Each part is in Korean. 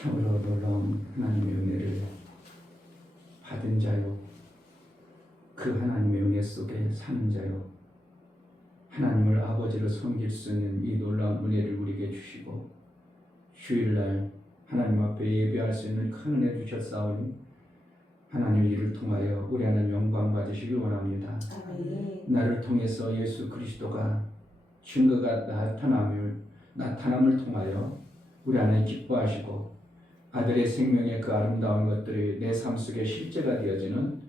참으로 놀라운 하나님의 은혜를 받은 자요, 그 하나님의 은혜 속에 사는 자요, 하나님을 아버지로 섬길 수 있는 이 놀라운 은혜를 우리에게 주시고 휴일날 하나님 앞에 예배할 수 있는 큰 은혜 주셨사오니 하나님 이를 통하여 우리 하나님 영광 받으시길 원합니다. 아멘. 나를 통해서 예수 그리스도가 증거가 나타남을 통하여 우리 안에 기뻐하시고 아들의 생명의 그 아름다운 것들이 내 삶 속에 실제가 되어지는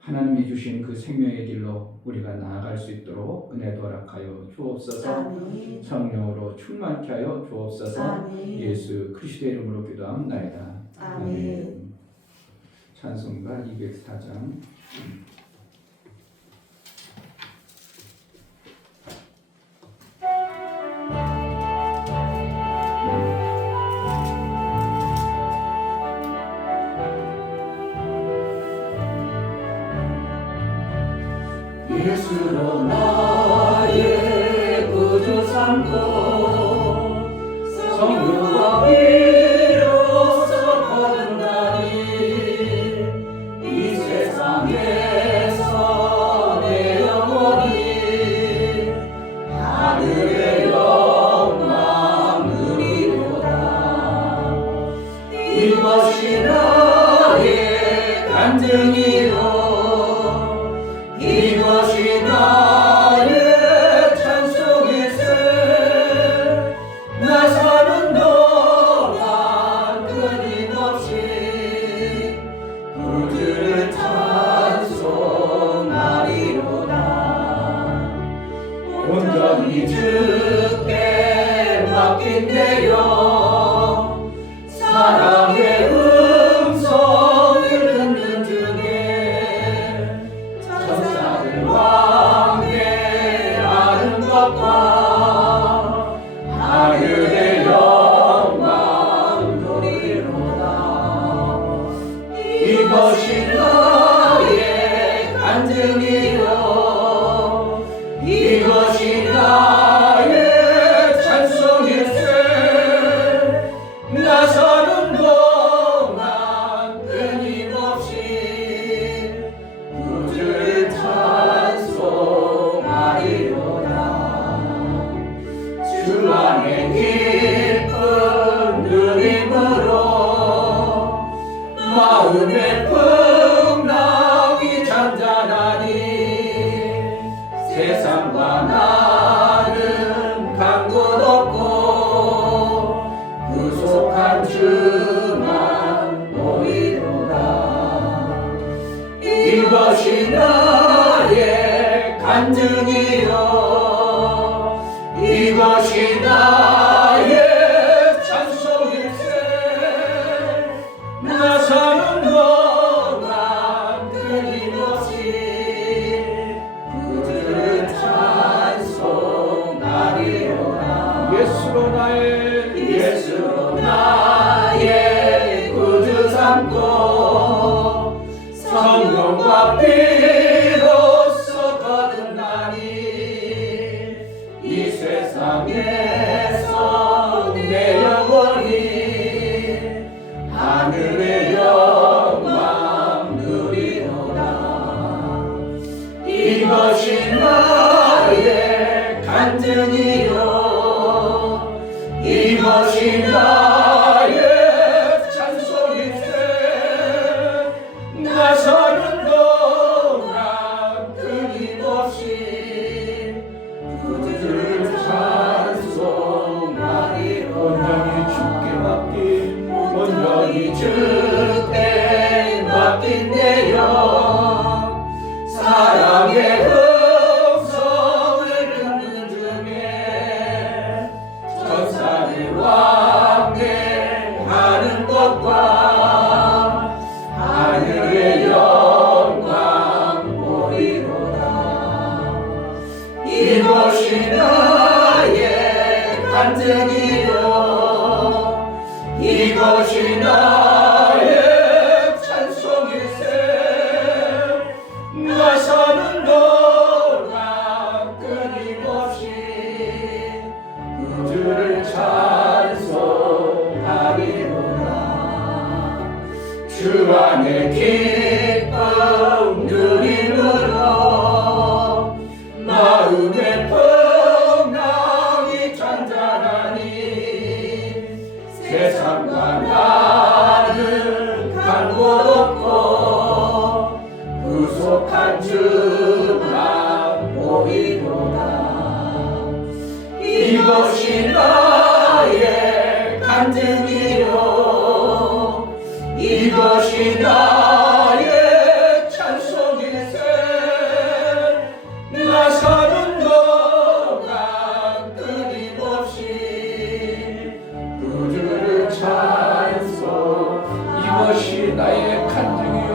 하나님이 주신 그 생명의 길로 우리가 나아갈 수 있도록 은혜도 허락하여 주옵소서. 아멘. 성령으로 충만케 하여 주옵소서. 아멘. 예수 그리스도의 이름으로 기도합나이다. 아멘. 찬송가 204장. 예수로 나의 구주 삼고 성령과 피로써 거듭나니 이 세상에서 내 영혼이 하늘의 영광 누리도다. 이것이 나의 간증이요 이것이 나의 찬송일세. 나 사는 동안 끊임없이 구주를 찬송하리로다. 온전히 주께 맡긴 내 영 사랑의 음성을 듣는 중에 천사들 왕래하는 것과 하늘의 영광 누리로다. 이것이 나의 간증이요 이것이 나의 찬송일세. 나 사는 동안 끊임없이 구주를 찬송하리로다. 주 안에 깊은 누림으로 마음의 풍랑이 잔잔하니 세상과 나는 간 곳 없고 구속한 주만 보이도다. 이것이 나의 간증이요 이것이 나의 찬송일세. 나 사는 동안 끊임없이 구주를 찬송하리로다. 예수로 나의 구주 삼고 성령과 피로써 거듭나니 이 세상에서 내 영혼이 하늘의 영광 누리노라. 이것이 나의 간증이요 이것이 나의 찬송일세. 나 사는 동안 끊임없이 구주를 찬송하리로다. 온전히 주께 맡긴 내 영 사랑의 음성을 듣는 중에 천사들 왕래하는 것과 하늘의 영광 보이로다. 이것이 나의 간증이요 이것이 나의 찬송일세. 나 사는 동안 끊임없이 구주를 찬송하리로다. 주 안에 기쁨 누림으로 마음의 풍랑이 잔잔하니 세상과 나는 갈 곳 없고 구속한 주만 보이도다. 이것이 나의 간증이요 이것이 나의 찬송일세. 나 사는 동안 끊임없이 구주를 찬송. 이것이 나의 간증이요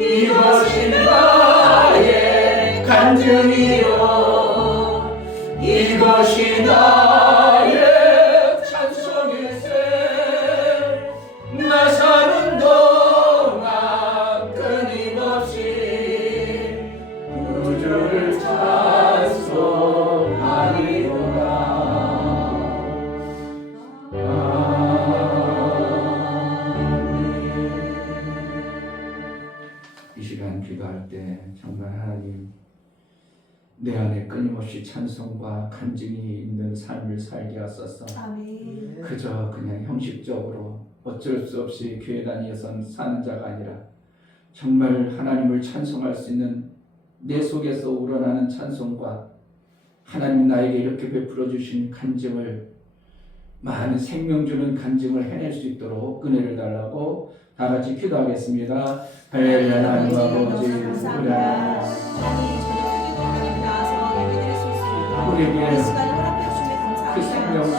이것이 나의 간증이요 이것이 나의 찬송일세. 나 사는 동안 끊임없이 구주를 찬송하리로다. 이 시간 기도할 때 정말 하나님 내 안에 끊임없이 찬송과 간증이 있는 삶을 살게 하소서. 아멘. 그저 그냥 형식적으로 어쩔 수 없이 교회 다니어서 사는 자가 아니라 정말 하나님을 찬송할 수 있는 내 속에서 우러나는 찬송과 하나님 나에게 이렇게 베풀어 주신 간증을 많은 생명 주는 간증을 해낼 수 있도록 은혜를 달라고 다 같이 기도하겠습니다. 하나님 아버지 감사합니다. 하나님 나와서 예배드릴 수 있습니다. 우리에게 이 시간을 허락해 주시면 감사합니다. 그 생명을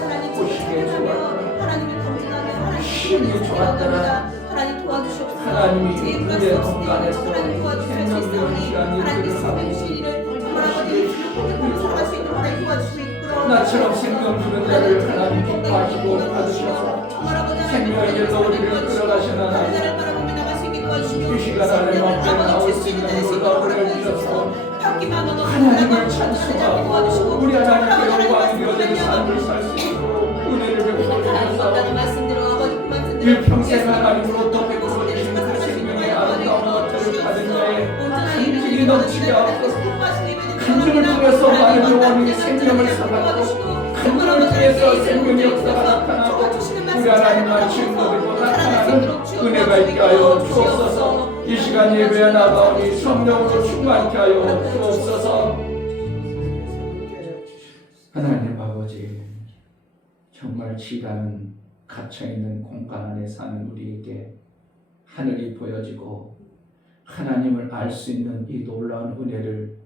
하나님 보시기에 좋았더라. 하나님을 검증하며 하나님 힘이 좋았더라. 하나님 도와주시옵소서. 하나님이 제 우리의 불안스러운 건강에서 하나님 도와주실 수 있사오니 하나님의 생명 주신 일을 정말 아버지 주를 살아갈 수 있는 하나님 도와주시고 나처럼 생명 주는 자를 하나님 기뻐하시고 받으셔서 생명의 길로 우리를 끌어가시는 하나님, 이 시간 하나님 앞에 나올 수 있는 놀라운 은혜를 주셔서 하나님을 찬송하고 우리 하나님께 영광이 되어지는 삶을 살 수 있도록 은혜를 베풀어 주셔서 일평생 하나님으로부터 베풀어 주신 그 생명의 아름다운 것들을 받은 자의 간증이 넘치게 하옵소서. 간증을 통해서 많은 영혼이 생명을 살았고 간증을 통해서 생명의 역사가 나타나고 우리 하나님만 증거되고 나타나는 은혜가 있게 하여 주옵소서. 이 시간 예배에 나가오니 성령으로 충만케 하여 주옵소서. 하나님 아버지, 정말 지라는 갇혀있는 공간 안에 사는 우리에게 하늘이 보여지고 하나님을 알 수 있는 이 놀라운 은혜를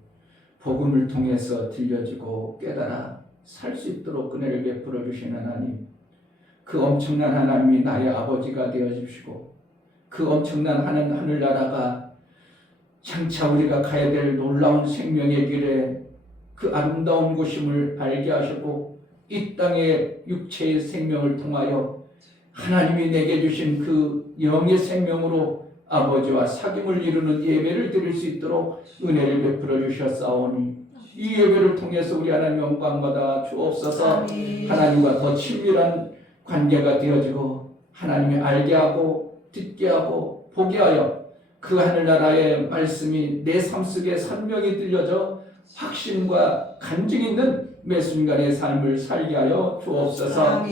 복음을 통해서 들려지고 깨달아 살 수 있도록 은혜를 베풀어 주신 하나님, 그 엄청난 하나님이 나의 아버지가 되어 주시고 그 엄청난 하늘나라가 장차 우리가 가야 될 놀라운 생명의 길에 그 아름다운 곳임을 알게 하시고 이 땅의 육체의 생명을 통하여 하나님이 내게 주신 그 영의 생명으로 아버지와 사귐을 이루는 예배를 드릴 수 있도록 은혜를 베풀어 주셨사오니 이 예배를 통해서 우리 하나님 영광 받아 주옵소서. 하나님과 더 친밀한 관계가 되어지고 하나님이 알게 하고 듣게 하고 보게 하여 그 하늘나라의 말씀이 내 삶 속에 선명히 들려져 확신과 간증 있는 매 순간의 삶을 살게 하여 주옵소서.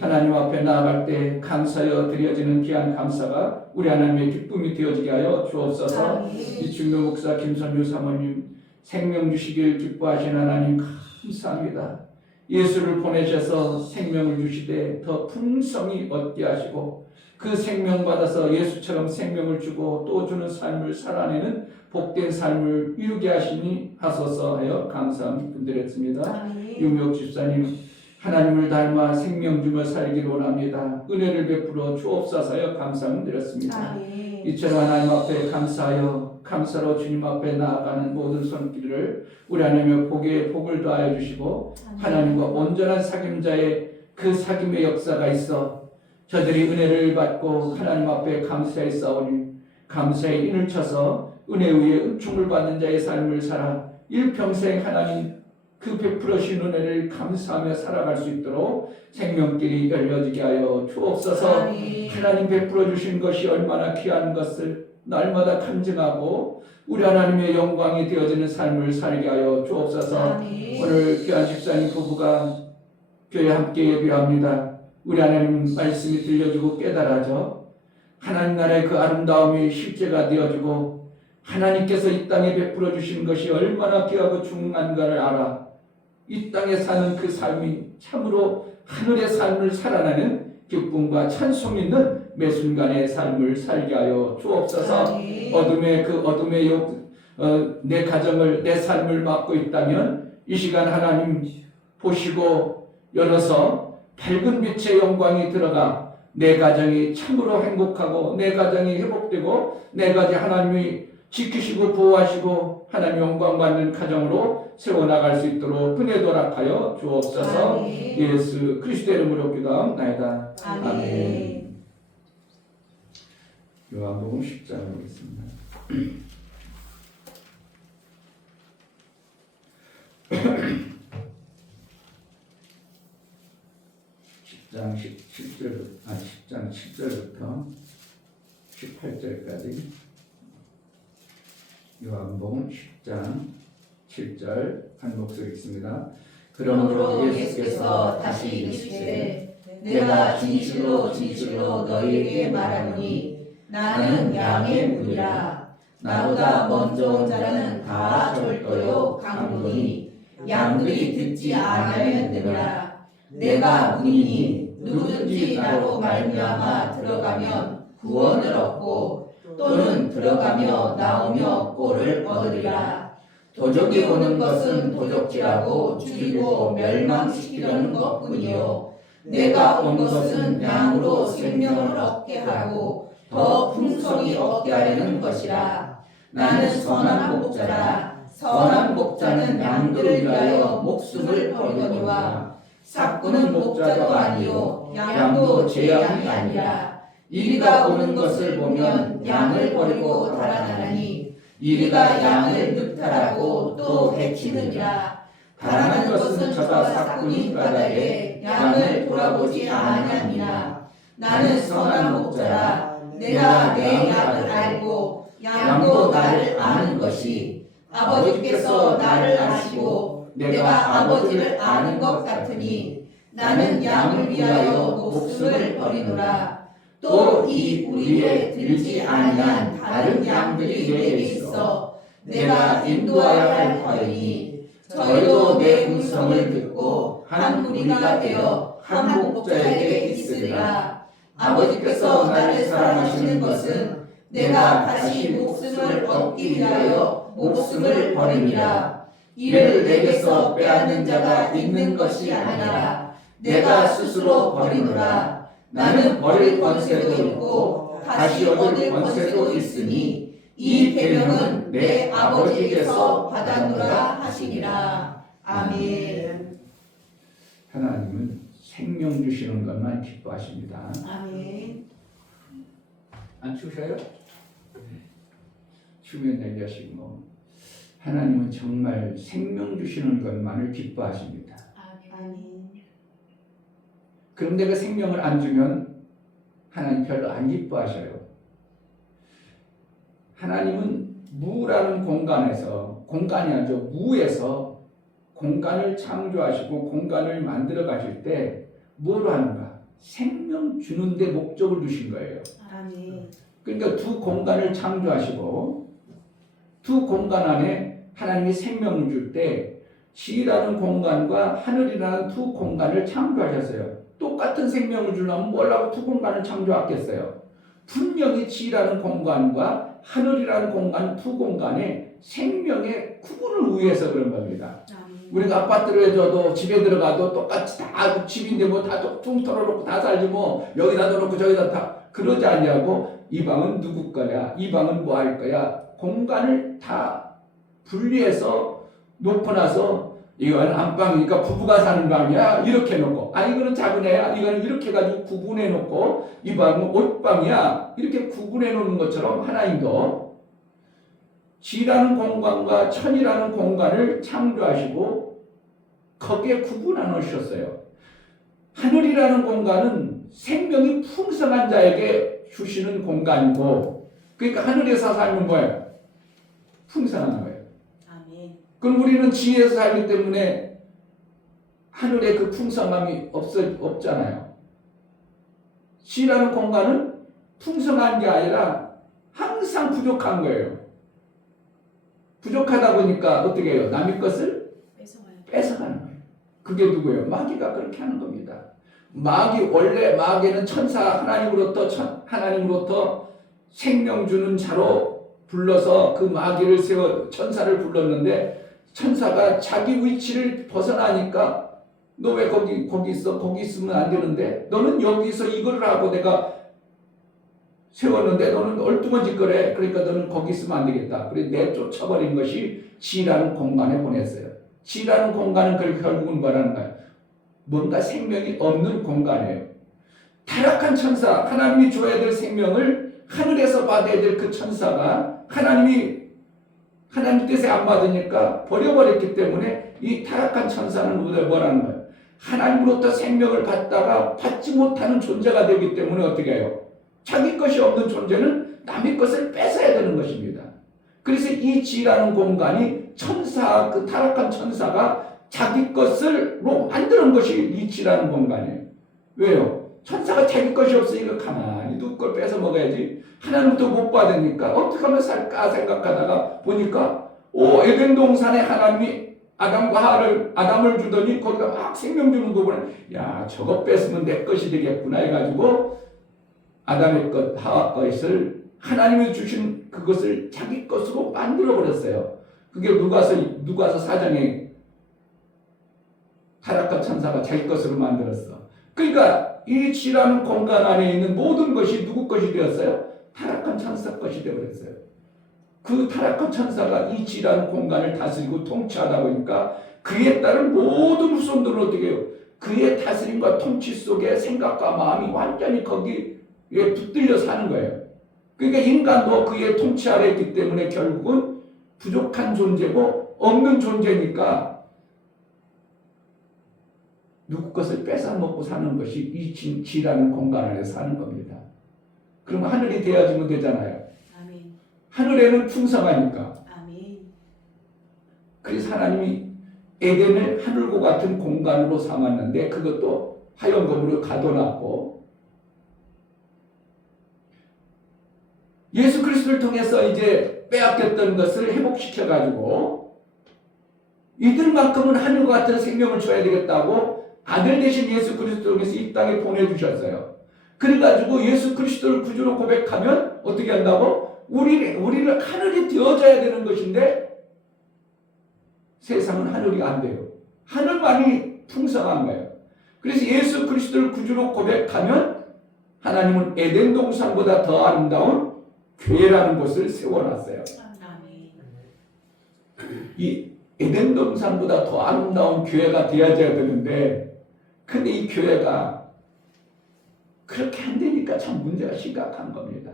하나님 앞에 나아갈 때 감사여 드려지는 귀한 감사가 우리 하나님의 기쁨이 되어지게 하여 주옵소서. 이충도 목사 김선주 사모님 생명 주시길 기뻐하신 하나님 감사합니다. 예수를 보내셔서 생명을 주시되 더 풍성히 얻게 하시고 그 생명 받아서 예수처럼 생명을 주고 또 주는 삶을 살아내는 복된 삶을 이루게 하시니 하소서 하여 감사함 드렸습니다. 유명 집사님 하나님을 닮아 생명 주며 살기를 원합니다. 은혜를 베풀어 주옵소서 하여 감사함 드렸습니다. 이처럼 하나님 앞에 감사하여 감사로 주님 앞에 나아가는 모든 손길을 우리 하나님의 복에 복을 더하여 주시고 하나님과 온전한 사귐자의 그 사귐의 역사가 있어 저들이 은혜를 받고 하나님 앞에 감사의 싸우니 감사의 인을 쳐서 은혜 위에 은총을 받는 자의 삶을 살아 일평생 하나님 그 베풀어 주신 은혜를 감사하며 살아갈 수 있도록 생명길이 열려지게 하여 주옵소서. 아멘. 하나님 베풀어 주신 것이 얼마나 귀한 것을 날마다 간증하고 우리 하나님의 영광이 되어지는 삶을 살게 하여 주옵소서. 아멘. 오늘 귀한 집사님 부부가 교회 함께 예배합니다. 우리 하나님 말씀이 들려주고 깨달아져 하나님 나라의 그 아름다움이 실제가 되어지고 하나님께서 이 땅에 베풀어 주신 것이 얼마나 귀하고 중요한가를 알아 이 땅에 사는 그 삶이 참으로 하늘의 삶을 살아나는 기쁨과 찬송이 있는 매 순간의 삶을 살게 하여 주옵소서. 아멘. 어둠의 내 가정을 내 삶을 맡고 있다면 이 시간 하나님 보시고 열어서 밝은 빛의 영광이 들어가 내 가정이 참으로 행복하고 내 가정이 회복되고 내 가정 하나님이 지키시고 보호하시고 하나님 영광 받는 가정으로 세워나갈 수 있도록 은혜 도락하여 주옵소서. 아멘. 예수 그리스도의 이름으로 기도하옵나이다. 아멘. 요한복음 10장 보겠습니다. 10장 7절부터 18절까지 요한복음 10장 7절 한 목소리 있습니다. 그러므로 예수께서 다시 이르시되 내가 진실로 진실로 너희에게 말하노니 나는 양의 문이라. 나보다 먼저 온 자는 다 절도요 강도니 양들이 듣지 아니하였느니라. 내가 문이니 누구든지 나로 말미암아 들어가면 구원을 얻고 또는 들어가며 나오며 꼴을 얻으리라. 도적이 오는 것은 도적질하고 죽이고 멸망시키려는 것뿐이요 내가 온 것은 양으로 생명을 얻게 하고 더 풍성히 얻게 하려는 것이라. 나는 선한 목자라. 선한 목자는 양들을 위하여 목숨을 버리거니와 삭구는 목자도 아니요 양도 제 양이 아니라. 이리가 오는 것을 보면 양을 버리고 달아나나니 이리가 양을 늑탈하고 또 해치느니라. 달아나는 것은 저가 삭군이 바다에 양을 돌아보지 아니하니라. 나는 선한 목자라. 내가 내 양을 알고 양도 나를 아는 것이 아버지께서 나를 아시고 내가 아버지를 아는 것 같으니 나는 양을 위하여 목숨을 버리노라. 또 이 우리에 들지 아니한 다른 양들이 내게 있어 내가 인도하여야 할 터이니 저희도 내 음성을 듣고 한 무리가 되어 한 목자에게 있으리라. 아버지께서 나를 사랑하시는 것은 내가 다시 목숨을 얻기 위하여 목숨을 버림이라. 이를 내게서 빼앗는 자가 있는 것이 아니라 내가 스스로 버리노라. 나는 버릴 권세도 있고 다시 얻을 권세도 있으니 이 계명은 내 아버지께서 받았노라 하시니라. 아멘. 하나님은 생명 주시는 것만 기뻐하십니다. 아멘. 안 추우셔요? 추우면 얘기하시고 하나님은 정말 생명 주시는 것만을 기뻐하십니다. 아멘. 그런데 그 생명을 안 주면 하나님 별로 안 기뻐하셔요. 하나님은 무라는 공간에서 공간이 아니죠. 무에서 공간을 창조하시고 공간을 만들어 가실 때 뭐로 하는가? 생명 주는데 목적을 두신 거예요. 아멘. 그러니까 두 공간을 창조하시고 두 공간 안에 하나님이 생명을 줄 때 지라는 공간과 하늘이라는 두 공간을 창조하셨어요. 똑같은 생명을 주려면 뭐라고 두 공간을 창조했겠어요? 분명히 지라는 공간과 하늘이라는 공간 두 공간에 생명의 구분을 위해서 그런 겁니다. 우리가 아파트를 해줘도 집에 들어가도 똑같이 다 집인데 뭐 다 퉁 털어놓고 다 살지 뭐 여기다 넣어놓고 저기다 다 그러지 않냐고 이 방은 누구 거야? 이 방은 뭐 할 거야? 공간을 다 분리해서 놓고 나서 이건 안방이니까 부부가 사는 방이야 이렇게 해놓고 이거는 작은 애야 이거는 이렇게 해가지고 구분해 놓고 이 방은 옷방이야 이렇게 구분해 놓는 것처럼 하나님도 지라는 공간과 천이라는 공간을 창조하시고 거기에 구분해 놓으셨어요. 하늘이라는 공간은 생명이 풍성한 자에게 주시는 공간이고, 그러니까 하늘에서 살면 뭐예요? 풍성한 거예요. 아멘. 그럼 우리는 지혜에서 살기 때문에 하늘에 그 풍성함이 없잖아요. 지라는 공간은 풍성한 게 아니라 항상 부족한 거예요. 부족하다 보니까 어떻게 해요? 남의 것을 뺏어가는 거예요. 그게 누구예요? 마귀가 그렇게 하는 겁니다. 원래 마귀는 천사 하나님으로부터 생명 주는 자로 불러서 그 마귀를 천사를 불렀는데, 천사가 자기 위치를 벗어나니까 너 왜 거기 있어? 거기 있으면 안 되는데, 너는 여기서 이거를 하고 내가 세웠는데 너는 얼뚱어짓거래. 그러니까 너는 거기 있으면 안 되겠다. 그래서 내쫓아버린 것이 지라는 공간에 보냈어요. 지라는 공간은 결국은 뭐라는 거예요? 뭔가 생명이 없는 공간이에요. 타락한 천사, 하나님이 줘야 될 생명을 하늘에서 받아야 될 그 천사가 하나님 뜻에 안 받으니까 버려버렸기 때문에 이 타락한 천사는 뭐라는 거예요? 하나님으로부터 생명을 받다가 받지 못하는 존재가 되기 때문에 어떻게 해요? 자기 것이 없는 존재는 남의 것을 뺏어야 되는 것입니다. 그래서 이 지라는 공간이 그 타락한 천사가 자기 것으로 만드는 것이 이 지라는 공간이에요. 왜요? 천사가 자기 것이 없으니까 가만히 누구 걸 뺏어 먹어야지. 하나님부터 못 받으니까 어떻게 하면 살까 생각하다가 보니까 에덴 동산에 하나님이 아담을 주더니 거기가 막 생명 주는 거 보면, 야, 저거 뺏으면 내 것이 되겠구나 해가지고 아담의 것, 하와 것을 하나님이 주신 그것을 자기 것으로 만들어 버렸어요. 그게 누가서 4장에 타락한 천사가 자기 것으로 만들었어. 그러니까 이 지라는 공간 안에 있는 모든 것이 누구 것이 되었어요? 타락한 천사 것이 되어버렸어요. 그 타락한 천사가 이 지라는 공간을 다스리고 통치하다 보니까 그에 따른 모든 후손들은 어떻게 해요? 그의 다스림과 통치 속에 생각과 마음이 완전히 거기에 붙들려 사는 거예요. 그러니까 인간도 그의 통치 아래 있기 때문에 결국은 부족한 존재고 없는 존재니까 누구 것을 뺏어먹고 사는 것이 이 지라는 공간 안에 사는 겁니다. 그러면 하늘이 되어지면 되잖아요. 아멘. 하늘에는 풍성하니까. 아멘. 그래서 하나님이 에덴을 하늘과 같은 공간으로 삼았는데 그것도 화영검으로 가둬놨고, 예수 그리스도를 통해서 이제 빼앗겼던 것을 회복시켜가지고 이들만큼은 하늘과 같은 생명을 줘야 되겠다고 아들 되신 예수 그리스도를 통해서 이 땅에 보내주셨어요. 그래가지고 예수 그리스도를 구주로 고백하면 어떻게 한다고? 우리를 하늘이 되어져야 되는 것인데 세상은 하늘이 안 돼요. 하늘만이 풍성한 거예요. 그래서 예수 그리스도를 구주로 고백하면 하나님은 에덴 동산보다 더 아름다운 교회라는 곳을 세워놨어요. 아멘. 이 에덴 동산보다 더 아름다운 교회가 되어져야 되는데, 근데 이 교회가 그렇게 안 되니까 참 문제가 심각한 겁니다.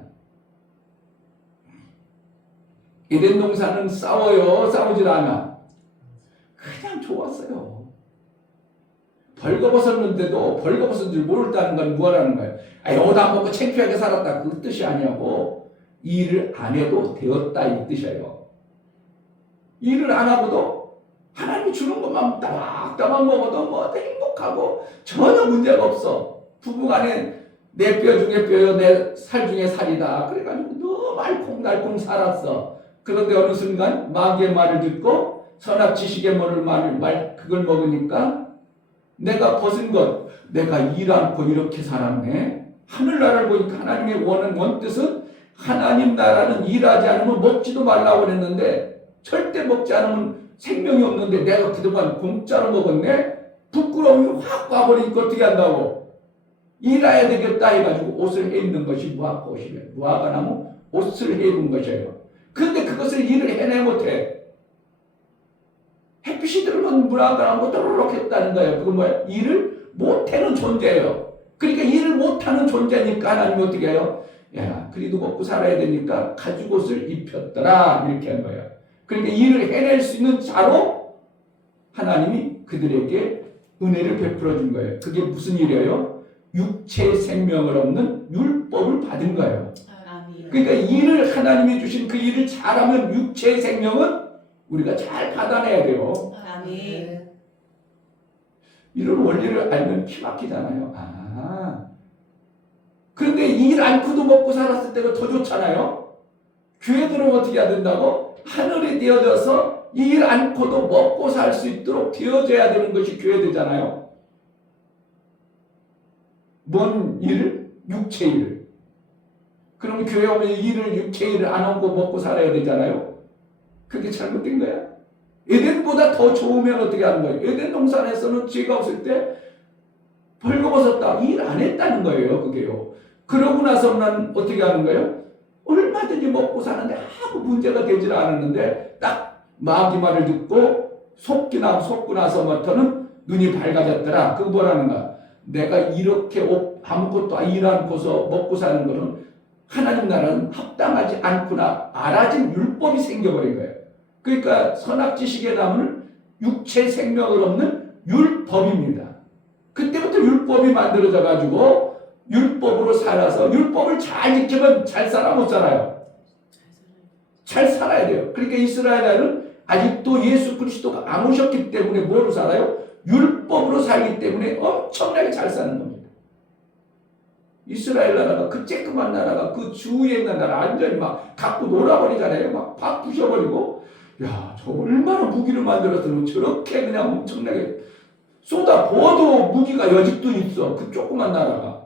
에덴 동산은 싸워요? 싸우질 않아? 그냥 좋았어요. 벌거벗었는데도 벌거벗은 줄 모른다는 건 뭐라는 거예요? 옷 안 먹고 창피하게 살았다, 그 뜻이 아니고 일을 안 해도 되었다 이 뜻이에요. 일을 안 하고도 하나님이 주는 것만 따박따박 먹어도 뭐 행복하고 전혀 문제가 없어. 부부간에 내 뼈 중에 뼈요, 내 살 중에 살이다. 그래가지고 너무 알콩달콩 살았어. 그런데 어느 순간 마귀의 말을 듣고 선악 지식의 그걸 먹으니까 내가 벗은 것, 내가 일 않고 이렇게 살았네. 하늘나라를 보니까 하나님의 원뜻은 하나님 나라는 일하지 않으면 먹지도 말라고 그랬는데 절대 먹지 않으면 생명이 없는데 내가 그동안 공짜로 먹었네? 부끄러움이 확 와버리니까 어떻게 한다고? 일해야 되겠다 해가지고 옷을 해 입는 것이 무화과 옷이에요. 무화과 나무 옷을 해 입은 것이에요. 그런데 그것을 일을 해내 못해. 햇빛이 들어오면 무화과 나무 또르륵 했다는 거예요. 그건 뭐예요? 일을 못하는 존재예요. 그러니까 일을 못하는 존재니까 하나님이 어떻게 해요? 야, 그래도 먹고 살아야 되니까 가죽옷을 입혔더라 이렇게 한 거예요. 그러니까 일을 해낼 수 있는 자로 하나님이 그들에게 은혜를 베풀어 준 거예요. 그게 무슨 일이에요? 육체의 생명을 얻는 율법을 받은 거예요. 아멘. 그러니까 일을 하나님이 주신 그 일을 잘하면 육체의 생명은 우리가 잘 받아내야 돼요. 아멘. 이런 원리를 알면 기막히잖아요. 그런데 일 않고도 먹고 살았을 때가 더 좋잖아요. 교회들은 어떻게 해야 된다고? 하늘이 되어져서 일 않고도 먹고 살 수 있도록 되어져야 되는 것이 교회되잖아요. 뭔 일? 육체 일. 그럼 교회 오면 일을 육체 일을 안 하고 먹고 살아야 되잖아요. 그게 잘못된 거야. 에덴보다 더 좋으면 어떻게 하는 거예요? 에덴 동산에서는 죄가 없을 때 벌거벗었다. 일 안 했다는 거예요. 그게요. 그러고 나서는 어떻게 하는 거예요? 얼마든지 먹고 사는데 아무 문제가 되질 않았는데 딱 마귀 말을 듣고 속고 나서부터는 눈이 밝아졌더라. 그거 뭐라는가? 내가 이렇게 아무것도 일 않고서 먹고 사는 거는 하나님 나라는 합당하지 않구나 알아진 율법이 생겨버린 거예요. 그러니까 선악지식에 남은 육체 생명을 얻는 율법입니다. 그때부터 율법이 만들어져 가지고 율법으로 살아서 율법을 잘 지키면 잘 살아 못 살아요? 잘 살아야 돼요. 그러니까 이스라엘은 아직도 예수 그리스도가 안 오셨기 때문에 뭐로 살아요? 율법으로 살기 때문에 엄청나게 잘 사는 겁니다. 이스라엘 나라가 그 쬐끄만 나라가 그 주위에 있는 나라 완전히 막 갖고 놀아버리잖아요. 막 부셔버리고 저 얼마나 무기를 만들었으면 저렇게 그냥 엄청나게 쏟아 부어도 무기가 여직도 있어. 그 조그만 나라가.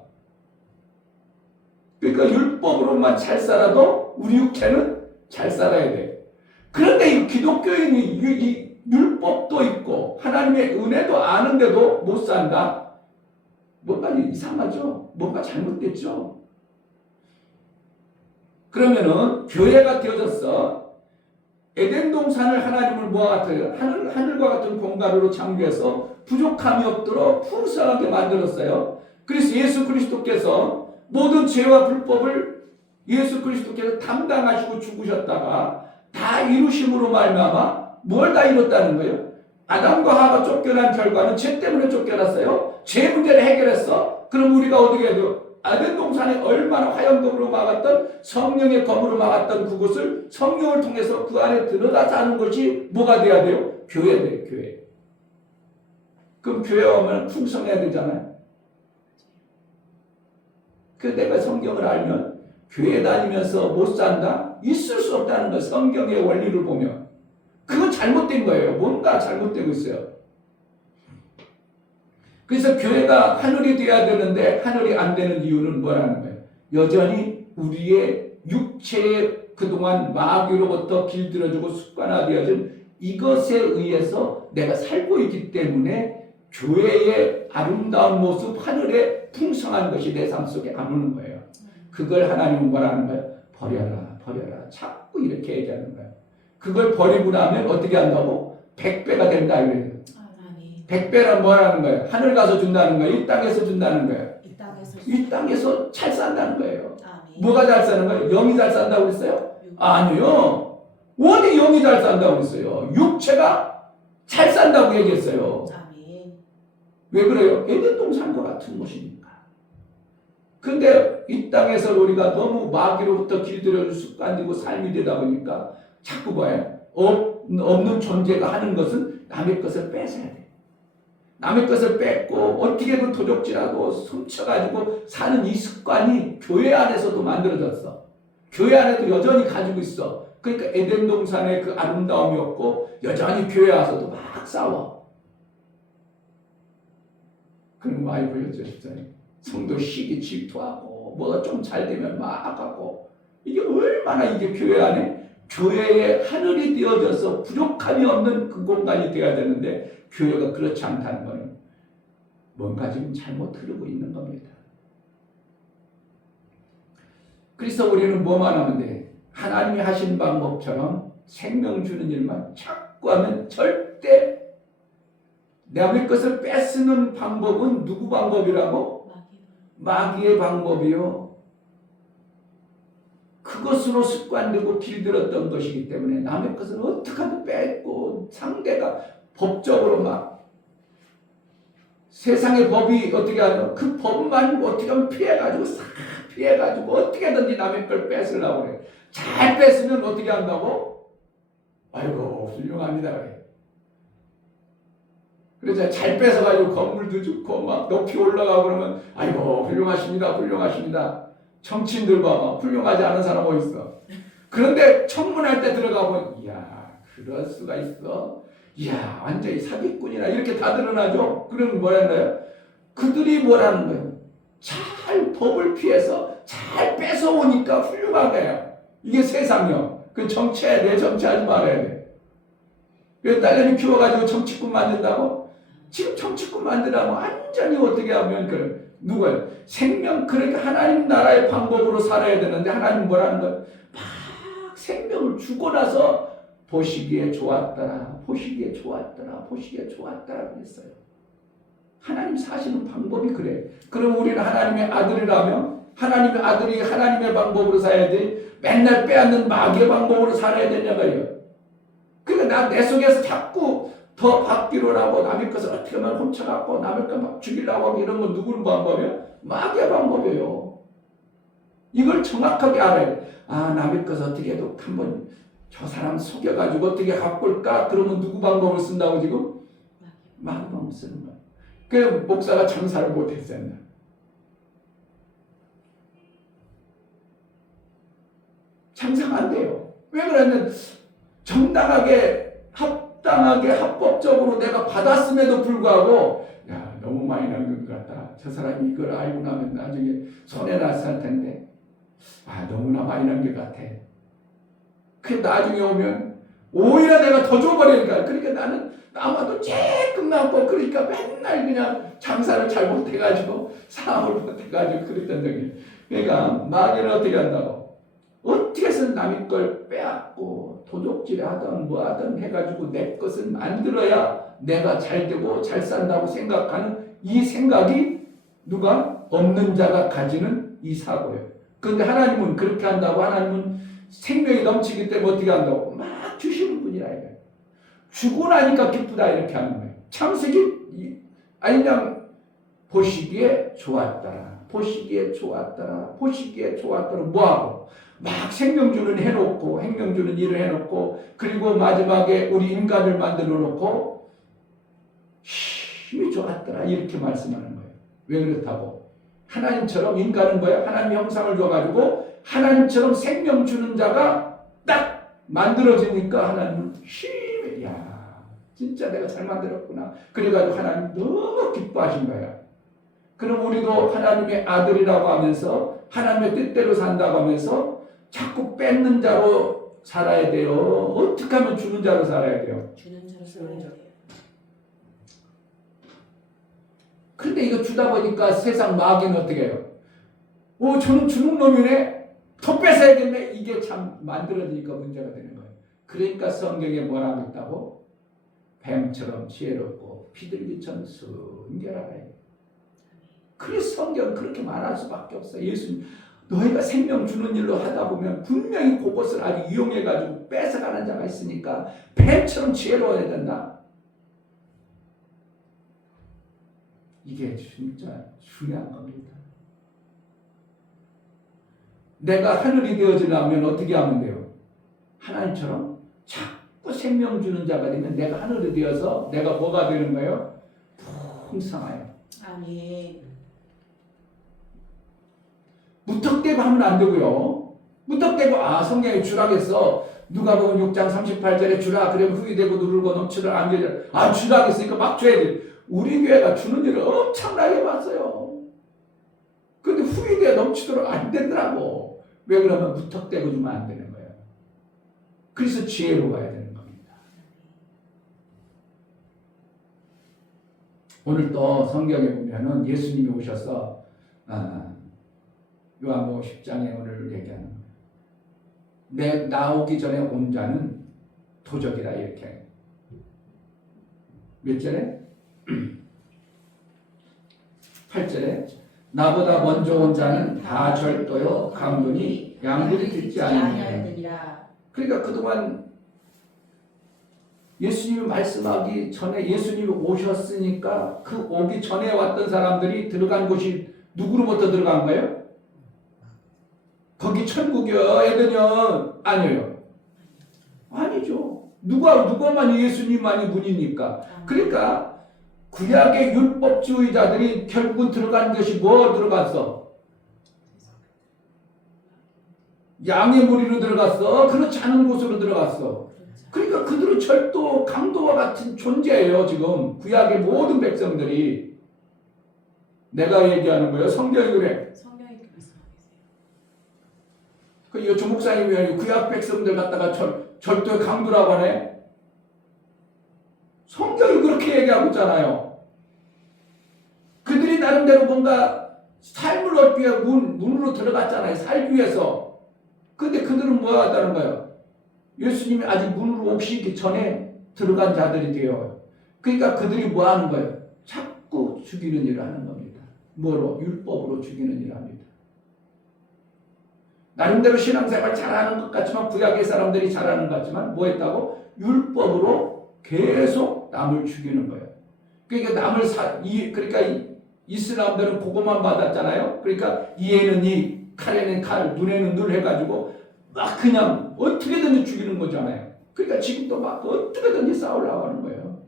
그러니까 율법으로만 잘 살아도 우리 육체는 잘 살아야 돼. 그런데 이 기독교인이 이 율법도 있고 하나님의 은혜도 아는데도 못 산다. 뭔가 이상하죠? 뭔가 잘못됐죠? 그러면은 교회가 되어졌어. 에덴 동산을 하나님을 뭐와 같아요? 하늘과 같은 공간으로 창조해서 부족함이 없도록 풍성하게 만들었어요. 그래서 예수 그리스도께서 모든 죄와 불법을 예수 그리스도께서 담당하시고 죽으셨다가 다 이루심으로 말미암아 뭘 다 이뤘다는 거예요? 아담과 하와가 쫓겨난 결과는 죄 때문에 쫓겨났어요. 죄 문제를 해결했어. 그럼 우리가 어떻게 해야 돼요? 에덴 동산에 얼마나 화염검으로 막았던 성령의 검으로 막았던 그곳을 성령을 통해서 그 안에 들어가 사는 것이 뭐가 돼야 돼요? 교회 돼요. 교회. 그럼 교회 오면 풍성해야 되잖아요. 그 내가 성경을 알면 교회 다니면서 못 산다? 있을 수 없다는 거. 성경의 원리를 보면 그건 잘못된 거예요. 뭔가 잘못되고 있어요. 그래서 교회가 하늘이 되어야 되는데 하늘이 안 되는 이유는 뭐라는 거예요? 여전히 우리의 육체에 그동안 마귀로부터 길들여주고 습관화되어진 이것에 의해서 내가 살고 있기 때문에 교회의 아름다운 모습, 하늘의 풍성한 것이 내 삶 속에 안 오는 거예요. 그걸 하나님은 뭐라는 거예요? 버려라, 버려라. 자꾸 이렇게 얘기하는 거예요. 그걸 버리고 나면 어떻게 한다고? 100배가 된다 이래요. 100배란 뭐라는 거예요? 하늘 가서 준다는 거예요? 이 땅에서 준다는 거예요? 이 땅에서 잘 산다는 거예요. 아멘. 뭐가 잘 사는 거예요? 영이 잘 산다고 그랬어요? 아니요. 어디 영이 잘 산다고 그랬어요? 육체가 잘 산다고 얘기했어요. 아멘. 왜 그래요? 에덴 동산과 같은 것이니까. 근데 이 땅에서 우리가 너무 마귀로부터 길들여져 습관되고 삶이 되다 보니까 자꾸 뭐예요? 없는 존재가 하는 것은 남의 것을 뺏어야 돼. 남의 것을 뺏고 어떻게든 도적질하고 훔쳐가지고 사는 이 습관이 교회 안에서도 만들어졌어. 교회 안에도 여전히 가지고 있어. 그러니까 에덴 동산의 그 아름다움이 없고 여전히 교회 와서도 막 싸워. 그런 거 많이 보였죠, 집사님. 성도 시기 질투하고 뭐가 좀 잘 되면 막 하고 이게 얼마나 이게 교회 안에 교회의 하늘이 되어져서 부족함이 없는 그 공간이 되어야 되는데 교회가 그렇지 않다는 거는 뭔가 지금 잘못 흐르고 있는 겁니다. 그래서 우리는 뭐만 하면 돼? 하나님이 하신 방법처럼 생명 주는 일만 자꾸 하면 절대 남의 것을 뺏는 방법은 누구 방법이라고? 마귀의 방법이요. 그것으로 습관되고 길들었던 것이기 때문에 남의 것을 어떻게 하든 뺏고 상대가 법적으로 막 세상의 법이 어떻게 하냐? 그 법만 어떻게 하면 피해가지고 싹 피해가지고 어떻게든지 남의 걸 뺏으려고 그래. 잘 뺏으면 어떻게 한다고? 아이고 훌륭합니다 그래. 그래서 잘 뺏어가지고 건물도 짓고 막 높이 올라가고 그러면 아이고 훌륭하십니다 훌륭하십니다. 정치인들 봐 훌륭하지 않은 사람 어디 있어. 그런데 청문할 때 들어가면 이야 그럴 수가 있어. 이야 완전히 사기꾼이라 이렇게 다 드러나죠. 그러면 뭐였나요? 그들이 뭐라는 거예요? 잘 법을 피해서 잘 뺏어오니까 훌륭한 거예요. 이게 세상이요. 그 정치해 내 정치하지 말아야 돼. 그래서 딸내미 키워가지고 정치꾼 만든다고? 지금 정치꾼 만들라면 완전히 어떻게 하면 그 누구예요? 생명 그러니까 하나님 나라의 방법으로 살아야 되는데 하나님 뭐라는 거예요? 막 생명을 주고 나서 보시기에 좋았더라 보시기에 좋았더라 보시기에 좋았더라 그랬어요. 하나님 사시는 방법이 그래. 그럼 우리는 하나님의 아들이라면 하나님의 아들이 하나님의 방법으로 살아야지 맨날 빼앗는 마귀의 방법으로 살아야 되냐고요. 그러니까 내 속에서 자꾸 더 받기로 하고 남의 것을 어떻게 하면 훔쳐갖고 남의 것 막 죽이려고 하고 이런 건 누구의 방법이에요? 마귀의 방법이에요. 이걸 정확하게 알아야 돼. 아 남의 것을 어떻게 해도 한번 저 사람 속여가지고 어떻게 갖고 올까? 그러면 누구 방법을 쓴다고 지금? 마귀 방법 쓰는 거야. 그 목사가 장사를 못했었나? 장사가 안 돼요. 왜 그러냐면 정당하게 합당하게 합법적으로 내가 받았음에도 불구하고 야 너무 많이 남긴 것 같다. 저 사람이 이걸 알고 나면 나중에 손해났을 텐데 아 너무나 많이 남긴 것 같아. 그 나중에 오면 오히려 내가 더 줘버리니까 그러니까 나는 아마도 쬐끔 남고 그러니까 맨날 그냥 장사를 잘못해가지고 사업을 못해가지고 그랬던 적이. 그러니까 마귀는 어떻게 한다고? 어떻게 해서 남의 걸 빼앗고 도적질 하든 뭐 하든 해가지고 내 것을 만들어야 내가 잘 되고 잘 산다고 생각하는 이 생각이 누가? 없는 자가 가지는 이 사고예요. 그런데 하나님은 그렇게 한다고 하나님은 생명이 넘치기 때문에 어떻게 한다고? 막 주시는 분이라 이거예요. 주고 나니까 기쁘다 이렇게 하는 거예요. 창세기 아니 그냥 보시기에 좋았더라. 보시기에 좋았더라. 보시기에 좋았더라. 뭐하고? 막 생명주는 해놓고 생명주는 일을 해놓고 그리고 마지막에 우리 인간을 만들어 놓고 힘이 좋았더라 이렇게 말씀하는 거예요. 왜 그렇다고? 하나님처럼 인간은 뭐예요? 하나님 형상을 줘가지고 하나님처럼 생명 주는 자가 딱 만들어지니까 하나님은 힘이 야 진짜 내가 잘 만들었구나. 그래가지고 하나님 너무 기뻐하신 거예요. 그럼 우리도 하나님의 아들이라고 하면서 하나님의 뜻대로 산다고 하면서 자꾸 뺏는 자로 살아야 돼요. 어떻게 하면 주는 자로 살아야 돼요? 주는 자로 살아야 돼요. 근데 이거 주다 보니까 세상 마귀는 어떻게 해요? 저는 주는 놈이네. 더 뺏어야겠네. 이게 참 만들어지니까 문제가 되는 거예요. 그러니까 성경에 뭐라고 했다고? 뱀처럼 지혜롭고 비둘기처럼 순결하라. 그래서 성경은 그렇게 말할 수밖에 없어요. 예수님 너희가 생명 주는 일로 하다 보면 분명히 그것을 아주 이용해가지고 뺏어가는 자가 있으니까 뱀처럼 지혜로워야 된다. 이게 진짜 중요한 겁니다. 내가 하늘이 되어지려면 어떻게 하면 돼요? 하나님처럼 자꾸 생명 주는 자가 되면 내가 하늘이 되어서 내가 뭐가 되는 거예요? 풍성해요. 아멘. 무턱대고 하면 안 되고요. 무턱대고 성경에 주라겠어. 누가복음 6장 38절에 주라 그러면 후이되고 누르고 넘치를 안겨줘. 주라겠으니까 막 줘야 돼. 우리 교회가 주는 일을 엄청나게 봤어요. 근데 후이되어 넘치도록 안 되더라고. 왜 그러면 무턱대고 주면 안 되는 거예요. 그래서 지혜로워야 되는 겁니다. 오늘 또 성경에 보면은 예수님이 오셔서 요한복음 10장에 오늘 얘기하는 거예요. 나오기 전에 온 자는 도적이라 이렇게. 몇 절에? 8절에 나보다 먼저 온 자는 다 절도요 강도니 양들이 듣지 아니하느니라. 그러니까 그동안 예수님이 말씀하기 전에 예수님이 오셨으니까 그 오기 전에 왔던 사람들이 들어간 곳이 누구로부터 들어간 거예요? 거기 천국이요? 에덴이요? 아니에요. 아니죠. 누가만이 예수님만이 문이니까. 그러니까 구약의 율법주의자들이 결국은 들어간 것이 뭐 들어갔어? 양의 무리로 들어갔어? 그렇지 않은 곳으로 들어갔어. 그러니까 그들은 철도 강도와 같은 존재예요. 지금 구약의 모든 백성들이. 내가 얘기하는 거예요. 성경이 그래. 그 여주 목사님이 구약 백성들 갖다가 절도의 강도라고 하네. 성경이 그렇게 얘기하고 있잖아요. 그들이 나름대로 뭔가 삶을 얻기 위해 문으로 들어갔잖아요. 살기 위해서. 근데 그들은 뭐 하다는 거예요? 예수님이 아직 문으로 오시기 전에 들어간 자들이 되어요. 그러니까 그들이 뭐 하는 거예요? 자꾸 죽이는 일을 하는 겁니다. 뭐로? 율법으로 죽이는 일을 합니다. 나름대로 신앙생활 잘하는 것 같지만 구약의 사람들이 잘하는 것 같지만 뭐 했다고? 율법으로 계속 남을 죽이는 거예요. 그러니까 그러니까 이슬람들은 그것만 받았잖아요. 그러니까 이에는 이, 칼에는 칼, 눈에는 눈 해가지고 막 그냥 어떻게든지 죽이는 거잖아요. 그러니까 지금도 막 어떻게든지 싸우려고 하는 거예요.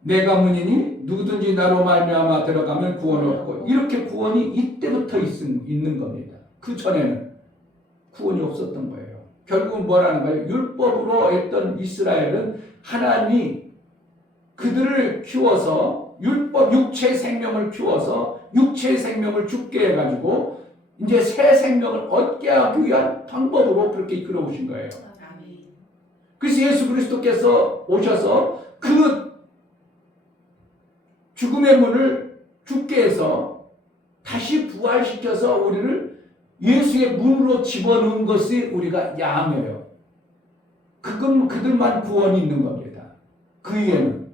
내가 문이니 누구든지 나로 말미암아 들어가면 구원을 얻고, 이렇게 구원이 이때부터 있는 겁니다. 그 전에는 구원이 없었던 거예요. 결국은 뭐라는 거예요? 율법으로 했던 이스라엘은 하나님이 그들을 키워서 육체의 생명을 키워서 육체의 생명을 죽게 해가지고 이제 새 생명을 얻게 하기 위한 방법으로 그렇게 이끌어 오신 거예요. 그래서 예수 그리스도께서 오셔서 그 죽음의 문을 죽게 해서 다시 부활시켜서 우리를 예수의 문으로 집어넣은 것이 우리가 양이에요. 그들만 구원이 있는 겁니다. 그 이해는.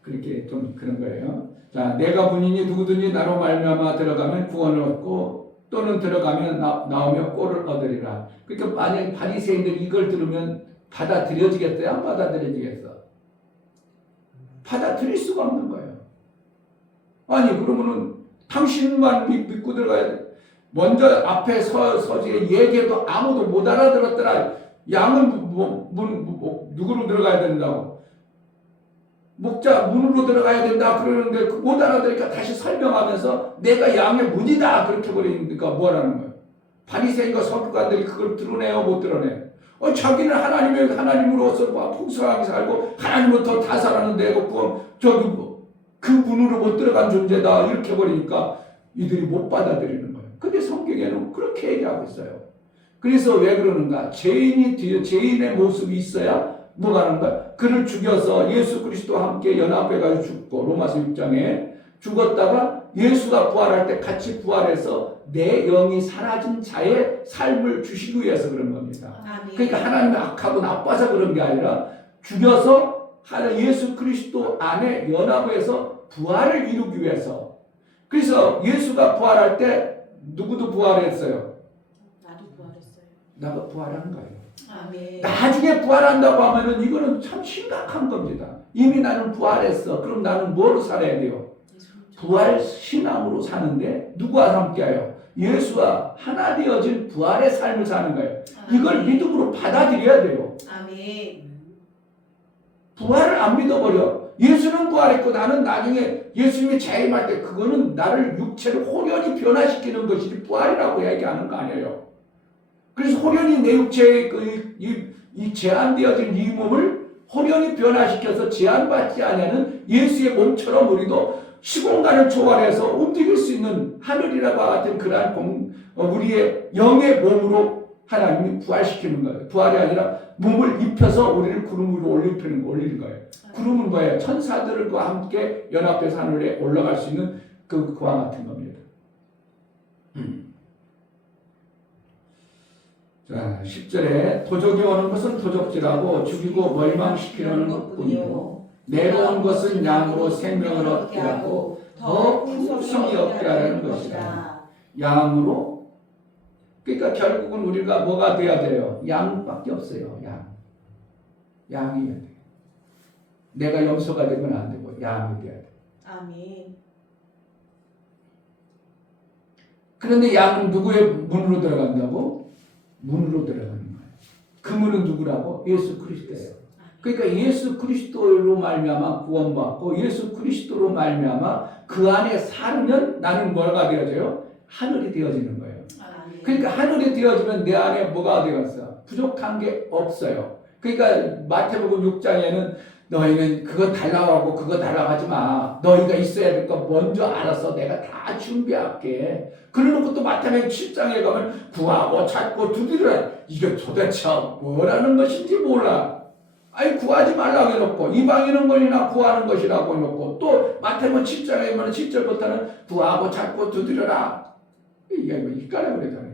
그렇게 좀 그런 거예요. 자, 내가 문이니 누구든지 나로 말미암아 들어가면 구원을 얻고 또는 들어가면 나오며 꼴을 얻으리라. 그러니까 만약 바리새인들이 이걸 들으면 받아들여지겠어요? 안 받아들여지겠어? 받아들일 수가 없는 거예요. 아니 그러면은 당신만 믿고 들어가야 돼. 먼저 앞에 서지에 얘기해도 아무도 못 알아들었더라. 양은 누구로 들어가야 된다고? 목자 문으로 들어가야 된다 그러는데 못 알아들으니까 다시 설명하면서 내가 양의 문이다 그렇게 버리니까 뭐라는 거예요? 바리새인과 서기관들이 그걸 드러내요, 못 드러내요? 자기는 하나님으로서 풍성하게 살고 하나님으로부터 다 살았는데 그 문으로 못 들어간 존재다 이렇게 버리니까 이들이 못 받아들이는 거예요. 근데 성경에는 그렇게 얘기하고 있어요. 그래서 왜 그러는가? 죄인의 모습이 있어야 뭐가 하는 거야? 그를 죽여서 예수 그리스도와 함께 연합해가지고 죽고 로마서 6장에 죽었다가 예수가 부활할 때 같이 부활해서 내 영이 사라진 자의 삶을 주시기 위해서 그런 겁니다. 그러니까 하나님이 악하고 나빠서 그런 게 아니라 죽여서 예수 그리스도 안에 연합해서 부활을 이루기 위해서. 그래서 예수가 부활할 때 누구도 부활했어요? 나도 부활했어요. 나가 부활한 거예요. 아멘. 나중에 부활한다고 하면은 이거는 참 심각한 겁니다. 이미 나는 부활했어. 그럼 나는 뭐로 살아야 돼요? 부활 신앙으로 사는데 누구와 함께해요? 예수와 하나 되어진 부활의 삶을 사는 거예요. 이걸 믿음으로 받아들여야 돼요. 아멘. 부활을 안 믿어버려. 예수는 부활했고 나는 나중에 예수님이 재림할 때 그거는 나를 육체를 호련히 변화시키는 것이지 부활이라고 얘기하는 거 아니에요. 그래서 호련히 내 육체의 이 제한되어진 이 몸을 호련히 변화시켜서 제한받지 않는 예수의 몸처럼 우리도 시공간을 초월해서 움직일 수 있는 하늘이라고 같은 그러한 우리의 영의 몸으로 하나님이 부활시키는 거예요. 부활이 아니라 몸을 입혀서 우리를 구름 위로 올리는 거예요. 구름은 뭐예요? 천사들과 함께 연합해서 하늘에 올라갈 수 있는 그와 같은 겁니다. 자, 10절에 도적이 오는 것은 도적질하고 죽이고 멸망시키려는 것뿐이고 내려온 것은 양으로 생명을 얻게 하고 더 풍성히 얻게 하려는 것이다. 양으로 그러니까 결국은 우리가 뭐가 돼야 돼요? 양밖에 없어요. 양이어야 돼요. 내가 염소가 되면 안 되고 양이 돼야 돼요. 아멘. 그런데 양은 누구의 문으로 들어간다고? 문으로 들어가는 거예요. 그 문은 누구라고? 예수 그리스도예요. 그러니까 예수 그리스도로 말미암아 구원받고 예수 그리스도로 말미암아 그 안에 살면 나는 뭐가 되어져요? 하늘이 되어지는 거예요. 아멘. 그러니까 하늘이 되어지면 내 안에 뭐가 되었어? 부족한 게 없어요. 그러니까 마태복음 6장에는 너희는 그거 달라고 하고 그거 달라고 하지 마. 너희가 있어야 될 거 먼저 알아서 내가 다 준비할게. 그러놓고 또 마태복음 7장에 가면 구하고 찾고 두드리라. 이게 도대체 뭐라는 것인지 몰라. 아니 구하지 말라고 해놓고 이방인은 것이나 구하는 것이라고 해놓고 또 마태복음 7장에 보면 7절부터는 구하고 찾고 두드려라. 이게 뭐 이까라 그러잖아요.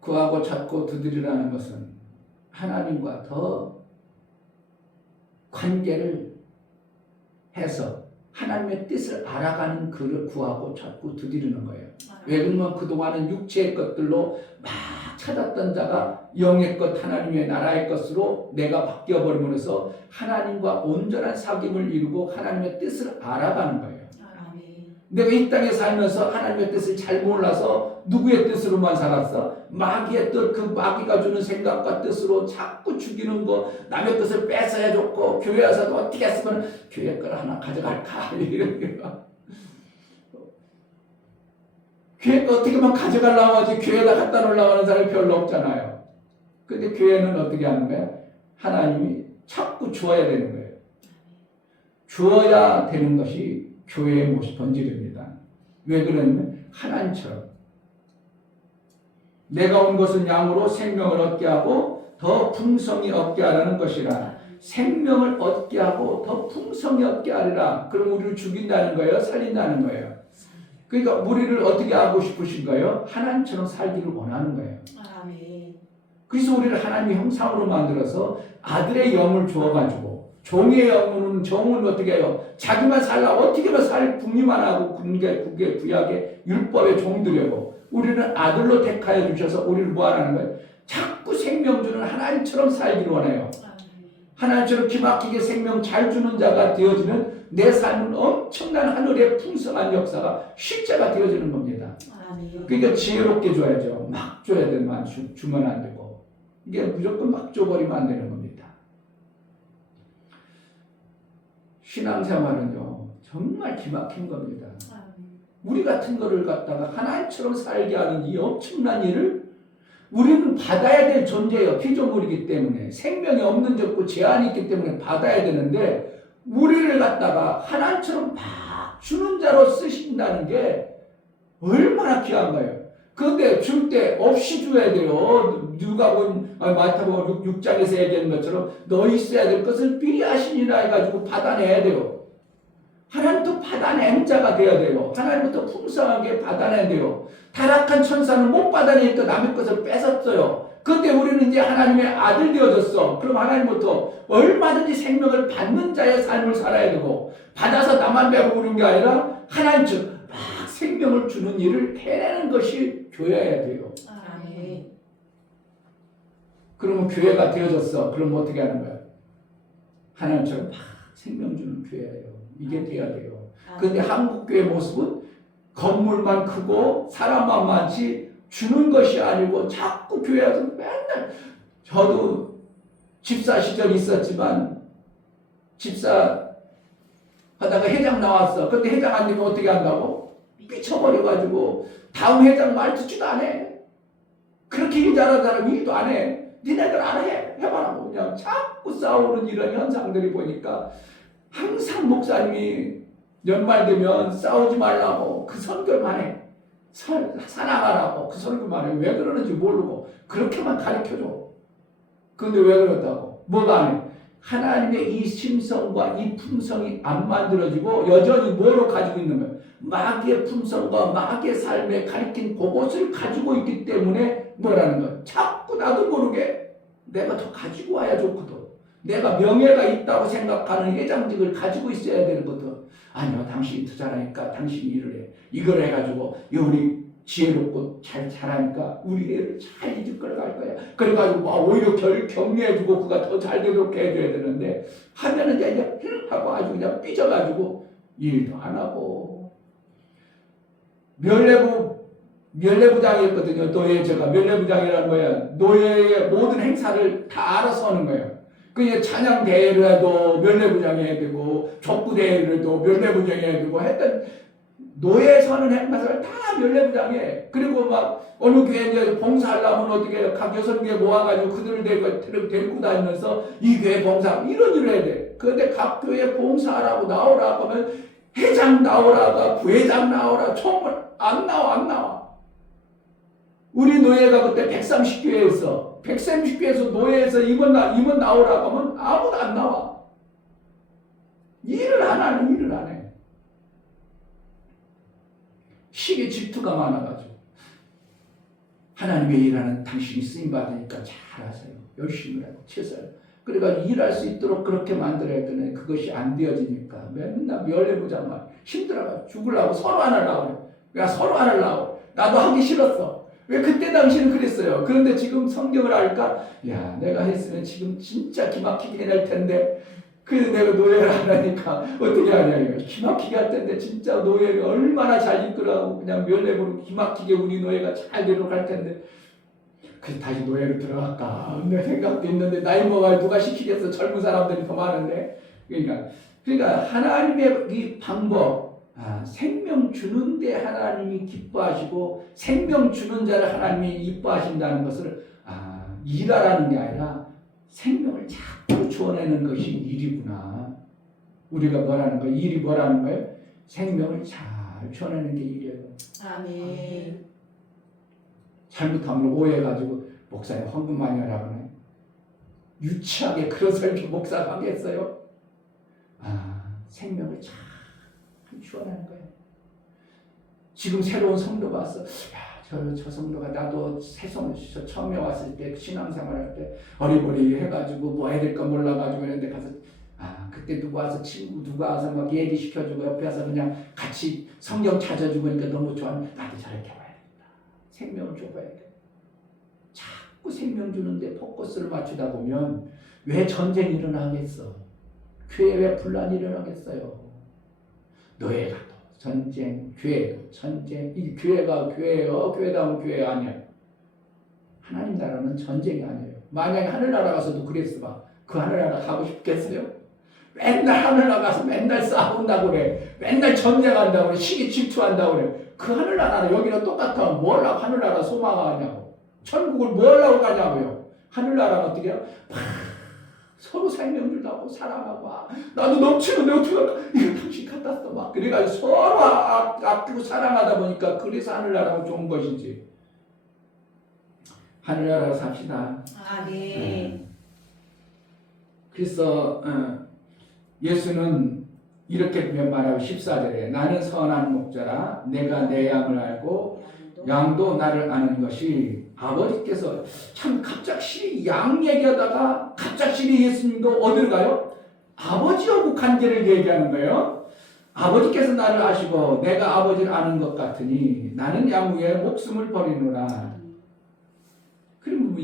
구하고 찾고 두드리라는 것은 하나님과 더 관계를 해서 하나님의 뜻을 알아가는 그를 구하고 찾고 두드리는 거예요. 왜 그러면 그동안은 육체의 것들로 막 찾았던 자가 영의 것 하나님의 나라의 것으로 내가 바뀌어버리면서 하나님과 온전한 사귐을 이루고 하나님의 뜻을 알아가는 거예요. 아멘. 내가 이 땅에 살면서 하나님의 뜻을 잘 몰라서 누구의 뜻으로만 살았어? 마귀의 뜻, 그 마귀가 주는 생각과 뜻으로 자꾸 죽이는 거, 남의 것을 뺏어야 좋고 교회 와서도 어떻게 했으면 교회 걸 하나 가져갈까 이런 거. 교회 거 어떻게 하면 가져가려고 하지 교회에다 갖다 놓으려고 하는 사람이 별로 없잖아요. 근데 교회는 어떻게 하는 거야? 하나님이 자꾸 주어야 되는 거예요. 주어야 되는 것이 교회의 모습 본질입니다. 왜 그러냐면 하나님처럼 내가 온 것은 양으로 생명을 얻게 하고 더 풍성히 얻게 하라는 것이라. 생명을 얻게 하고 더 풍성히 얻게 하리라. 그럼 우리를 죽인다는 거예요? 살린다는 거예요? 그러니까 우리를 어떻게 하고 싶으신 거예요? 하나님처럼 살기를 원하는 거예요. 아멘. 그래서 우리를 하나님의 형상으로 만들어서 아들의 영을 주어가지고 종의 영은 정은 어떻게 해요? 자기만 살라고 어떻게만 살 궁리만 하고 그게 구약의 율법의 종들이고 우리는 아들로 택하여 주셔서 우리를 뭐하라는 거예요? 자꾸 생명 주는 하나님처럼 살기를 원해요. 하나님처럼 기막히게 생명 잘 주는 자가 되어지는 내 삶은 엄청난 하늘의 풍성한 역사가 실제가 되어지는 겁니다. 아멘. 그러니까 지혜롭게 줘야죠. 막 줘야 되만 주면 안 되고 이게 무조건 막 줘버리면 안 되는 겁니다. 신앙생활은요 정말 기막힌 겁니다. 우리 같은 거를 갖다가 하나님처럼 살게 하는 이 엄청난 일을 우리는 받아야 될 존재예요. 피조물이기 때문에 생명이 없는 데 없고 제한이 있기 때문에 받아야 되는데 우리를 갖다가 하나님처럼 막 주는 자로 쓰신다는 게 얼마나 귀한 거예요. 그런데 줄 때 없이 줘야 돼요. 누가 본 마태복음 6장에서 얘기한 것처럼 너희 있어야 될 것을 미리 하시니라 해가지고 받아내야 돼요. 하나님도 받아낸 자가 되어야 돼요. 하나님부터 풍성하게 받아내야 돼요. 타락한 천사는 못 받아내니까 남의 것을 뺏었어요. 그런데 우리는 이제 하나님의 아들 되어졌어. 그럼 하나님부터 얼마든지 생명을 받는 자의 삶을 살아야 되고 받아서 나만 배부르는 게 아니라 하나님처럼 막 생명을 주는 일을 해내는 것이 교회여야 돼요. 아멘. 그러면 교회가 되어졌어. 그럼 어떻게 하는 거야? 하나님처럼 막 생명 주는 교회예요. 이게 돼야 돼요. 그런데 한국교회 모습은 건물만 크고 사람만 많지 주는 것이 아니고 자꾸 교회에서 맨날 저도 집사 시절이 있었지만 집사 하다가 회장 나왔어. 근데 회장 안 되면 어떻게 한다고? 삐쳐버려가지고 다음 회장 말 듣지도 안 해. 그렇게 일 잘하는 사람 일도 안 해. 니네들 안 해. 해봐라고 그냥 자꾸 싸우는 이런 현상들이 보니까 항상 목사님이 연말 되면 싸우지 말라고 그 선교만 해. 사랑하라고 그 선교만 해. 왜 그러는지 모르고 그렇게만 가르쳐줘. 근데 왜 그렇다고? 뭐가 안 해? 하나님의 이 심성과 이 품성이 안 만들어지고 여전히 뭐로 가지고 있는 거예요? 마귀의 품성과 마귀의 삶에 가리킨 그것을 가지고 있기 때문에 뭐라는 거예요? 자꾸 나도 모르게 내가 더 가지고 와야 좋거든. 내가 명예가 있다고 생각하는 회장직을 가지고 있어야 되는 것도 아니요 당신이 더 잘하니까 당신이 일을 해 이걸 해가지고 우리 지혜롭고 잘 잘하니까 우리 애를 잘 이끌어갈 거야 그래가지고 막 오히려 격려해주고 그가 더 잘 되도록 해줘야 되는데 하면은 이제 하고 아주 그냥 삐져가지고 일도 안 하고 멸례부장이었거든요. 노예 제가 멸례부장이라는 거야. 노예의 모든 행사를 다 알아서 하는 거예요. 그게 찬양 대회를 해도 멸례부장이 해야 되고 족구 대회를 해도 멸례부장이 해야 되고 했던 노예 서는 행사를 다 멸례부장이 해. 그리고 막 어느 교회 이제 봉사하려면 어떻게 각 여성교회 모아가지고 그들을 데리고 다니면서 이 교회 봉사 이런 일을 해야 돼. 그런데 각 교회 봉사하라고 나오라고 하면 회장 나오라가 부회장 나오라 총을 안 나와. 우리 노예가 그때 130교회였어. 130교회에서 노예에서 임원 나오라고 하면 아무도 안 나와. 일을 안 해. 시기 질투가 많아가지고. 하나님의 일하는 당신이 쓰임받으니까 잘하세요. 열심히 하고 최선을. 그래가지고 일할 수 있도록 그렇게 만들어야 했더니 그것이 안 되어지니까 맨날 멸례부장만 힘들어가지고 죽으려고 서로 안 하려고 그래. 서로 안 하려고. 나도 하기 싫었어. 왜 그때 당시는 그랬어요. 그런데 지금 성경을 알까? 야 내가 했으면 지금 진짜 기막히게 해낼 텐데 그래서 내가 노예를 안 하니까 어떻게 하냐 기막히게 할 텐데 진짜 노예를 얼마나 잘 이끌어가고 그냥 멸례부로 기막히게 우리 노예가 잘 되도록 할 텐데 그래서 다시 노예로 들어갈까 내 생각도 있는데 나이 먹어야 누가 시키겠어. 젊은 사람들이 더 많은데 그러니까 하나님의 이 방법 생명 주는데 하나님이 기뻐하시고 생명 주는 자를 하나님이 이뻐하신다는 것을 일하라는 게 아니라 생명을 자꾸 주어내는 것이 일이구나. 우리가 뭐라는 거예요? 일이 뭐라는 거예요? 생명을 잘 주어내는 게 일이에요. 아멘. 잘못하면 오해해가지고 목사님 헌금 많이 하라고 하네. 유치하게 그런 설교 목사가 하겠어요? 생명을 잘 주어내는 거예요. 지금 새로운 성도가 왔어. 저 성도가 나도 저 처음에 왔을 때 신앙생활할 때 어리버리 해가지고 뭐 해야 될까 몰라가지고 이런데 가서 그때 누구 와서 친구 누가 와서 막 얘기시켜주고 옆에 와서 그냥 같이 성경 찾아주고 그러니까 너무 좋아하는 나도 저렇게 와야겠다. 생명을 줘봐야겠다. 자꾸 생명 주는데 포커스를 맞추다 보면 왜 전쟁이 일어나겠어? 교회에 왜 분란이 일어나겠어요? 노예가 전쟁, 교회도 전쟁. 이 교회가 교회예요. 교회다운 교회 아니야. 하나님 나라는 전쟁이 아니에요. 만약에 하늘나라 가서도 그랬어 봐. 그 하늘나라 가고 싶겠어요? 맨날 하늘나라 가서 맨날 싸운다고 그래. 맨날 전쟁한다고 그래. 시기 질투한다고 그래. 그 하늘나라는 여기랑 똑같아. 뭘 하고 하늘나라 소망하냐고. 천국을 뭘 하고 가냐고요. 하늘나라는 어떻게 해요? 서로 생명 주다고 사랑하고 나도 넘치는데 어떻게 이거 당신 갖다 써 막 그래가지고 서로 아끼고 사랑하다 보니까 그래서 하늘나라가 좋은 것이지. 하늘나라로 삽시다. 아멘. 그래서 예수는 이렇게 말하고 14절에 나는 선한 목자라 내가 내 양을 알고 양도 나를 아는 것이 아버지께서 참 갑작스레 양 얘기하다가 갑작스레 예수님도 어디로 가요? 아버지하고 관계를 얘기하는 거예요. 아버지께서 나를 아시고 내가 아버지를 아는 것 같으니 나는 양 위에 목숨을 버리노라. 그럼